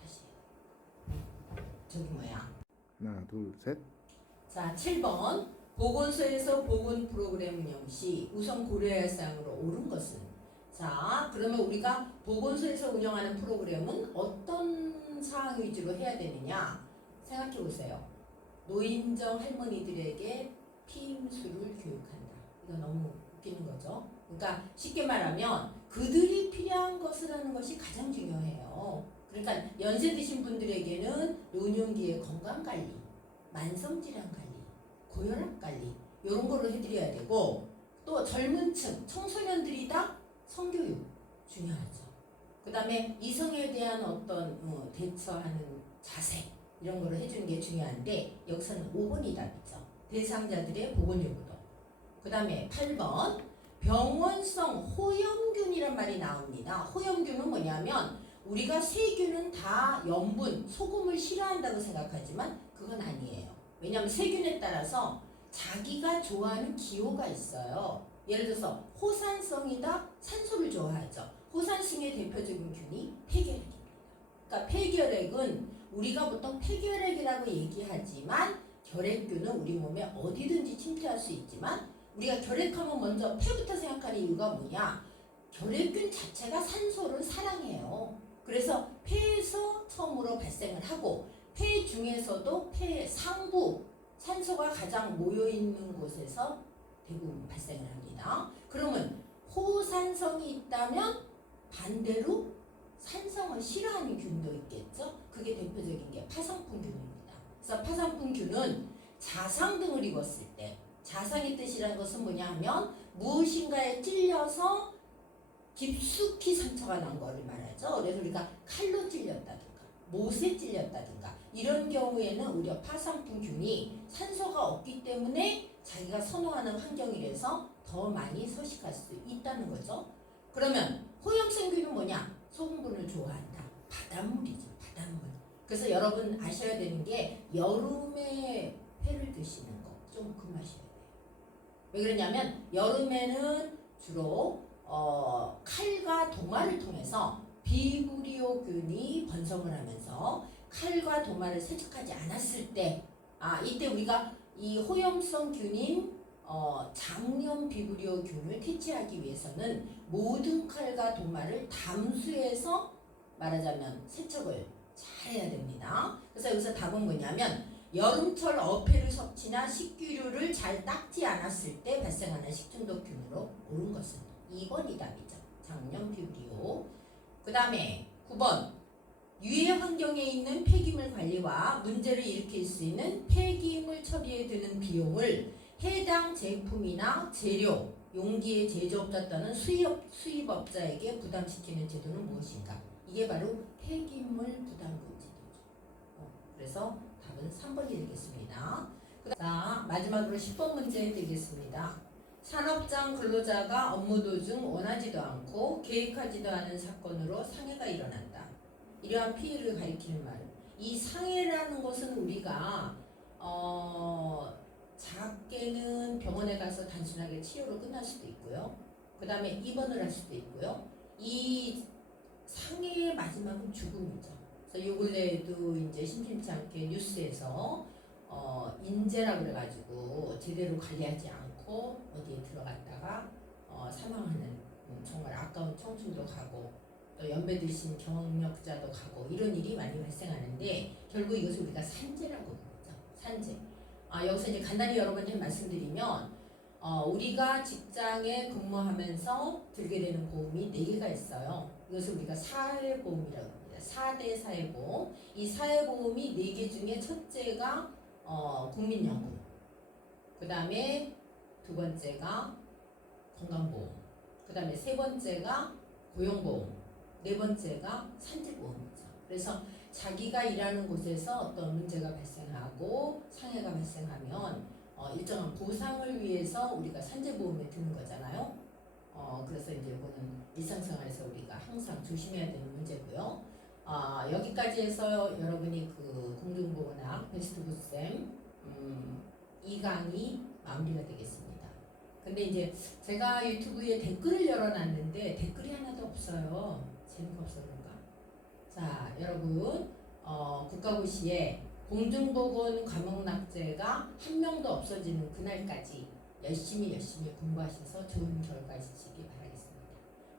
다시 저기 뭐야 하나, 둘, 셋. 자 7번 보건소에서 보건 프로그램 운영 시 우선 고려해야 할 사항으로 옳은 것은 자 그러면 우리가 보건소에서 운영하는 프로그램은 어떤 사항 위주로 해야 되느냐 생각해 보세요. 노인정 할머니들에게 피임수를 교육한다. 이거 너무 웃기는 거죠. 그러니까 쉽게 말하면 그들이 필요한 것을 하는 것이 가장 중요해요. 그러니까 연세 드신 분들에게는 노년기의 건강관리, 만성질환관리, 고혈압관리 이런 거를 해드려야 되고 또 젊은 층, 청소년들이다 성교육 중요하죠. 그 다음에 이성에 대한 어떤 대처하는 자세 이런 거를 해주는 게 중요한데 여기서는 5번이 답이죠. 대상자들의 보건요구도. 그 다음에 8번 병원성 호염균이란 말이 나옵니다. 호염균은 뭐냐면 우리가 세균은 다 염분, 소금을 싫어한다고 생각하지만 그건 아니에요. 왜냐하면 세균에 따라서 자기가 좋아하는 기호가 있어요. 예를 들어서 호산성이다 산소를 좋아하죠. 호산성의 대표적인 균이 폐결핵입니다. 그러니까 폐결핵은 우리가 보통 폐결핵이라고 얘기하지만 결핵균은 우리 몸에 어디든지 침투할 수 있지만 우리가 결핵하면 먼저 폐부터 생각하는 이유가 뭐냐? 결핵균 자체가 산소를 사랑해요. 그래서 폐에서 처음으로 발생을 하고 폐 중에서도 폐 상부 산소가 가장 모여있는 곳에서 대부분 발생을 합니다. 그러면 호산성이 있다면 반대로 산성을 싫어하는 균도 있겠죠. 그게 대표적인 게 파상풍균입니다. 그래서 파상풍균은 자상등을 입었을 때 자상의 뜻이라는 것은 뭐냐 하면 무엇인가에 찔려서 깊숙이 상처가 난 거를 말하죠. 그래서 우리가 칼로 찔렸다든가 못에 찔렸다든가 이런 경우에는 우리가 파상풍균이 산소가 없기 때문에 자기가 선호하는 환경이라서 더 많이 서식할 수 있다는 거죠. 그러면 호염생균은 뭐냐? 소금분을 좋아한다. 바닷물이죠. 바닷물. 그래서 여러분 아셔야 되는 게 여름에 회를 드시는 거 좀 금하셔야 돼요. 왜 그러냐면 여름에는 주로 칼과 도마를 통해서 비브리오균이 번성을 하면서 칼과 도마를 세척하지 않았을 때 이때 우리가 이 호염성 균인 장염 비브리오균을 퇴치하기 위해서는 모든 칼과 도마를 담수해서 말하자면 세척을 잘 해야 됩니다. 그래서 여기서 답은 뭐냐면 여름철 어패류 섭취나 식기류를 잘 닦지 않았을 때 발생하는 식중독균으로 옳은 것은 2번이 답이죠. 장염 비브리오. 그 다음에 9번 유해 환경에 있는 폐기물 관리와 문제를 일으킬 수 있는 폐기물 처리에 드는 비용을 해당 제품이나 재료, 용기의 제조업자 또는 수입업자에게 부담시키는 제도는 무엇인가? 이게 바로 폐기물 부담금 제도죠. 그래서 답은 3번이 되겠습니다. 자, 마지막으로 10번 문제 드리겠습니다. 산업장 근로자가 업무 도중 원하지도 않고 계획하지도 않은 사건으로 상해가 일어난다. 이러한 피해를 가리키는 말. 이 상해라는 것은 우리가 작게는 병원에 가서 단순하게 치료로 끝날 수도 있고요. 그 다음에 입원을 할 수도 있고요. 이 상해의 마지막은 죽음이죠. 그래서 요 근래에도 이제 심심치 않게 뉴스에서 인재라 그래가지고 제대로 관리하지 않고 어디에 들어갔다가 사망하는 정말 아까운 청춘도 가고 또 연배 드신 경력자도 가고 이런 일이 많이 발생하는데 결국 이것을 우리가 산재라고 부르죠. 산재. 여기서 이제 간단히 여러분한테 말씀드리면 우리가 직장에 근무하면서 들게 되는 보험이 4개가 있어요. 이것을 우리가 사회보험이라고 합니다. 4대 사회보험. 이 사회보험이 4개 중에 첫째가 국민연금, 그 다음에 두 번째가 건강보험, 그 다음에 세 번째가 고용보험, 네 번째가 산재보험이죠. 그래서 자기가 일하는 곳에서 어떤 문제가 발생하고 상해가 발생하면 일정한 보상을 위해서 우리가 산재보험에 드는 거잖아요. 그래서 이제 이거는 일상생활에서 우리가 항상 조심해야 되는 문제고요. 여기까지 해서 여러분이 그 공중보건학 베스트 굿쌤 2강이 마무리가 되겠습니다. 근데 이제 제가 유튜브에 댓글을 열어놨는데 댓글이 하나도 없어요. 재미가 없어 그런가? 자, 여러분 국가고시에 공중보건 과목낙제가 한 명도 없어지는 그날까지 열심히 공부하셔서 좋은 결과 있으시기 바라겠습니다.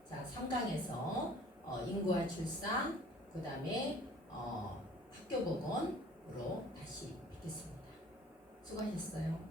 자, 3강에서 인구와 출산, 그 다음에 학교보건으로 다시 뵙겠습니다. 수고하셨어요.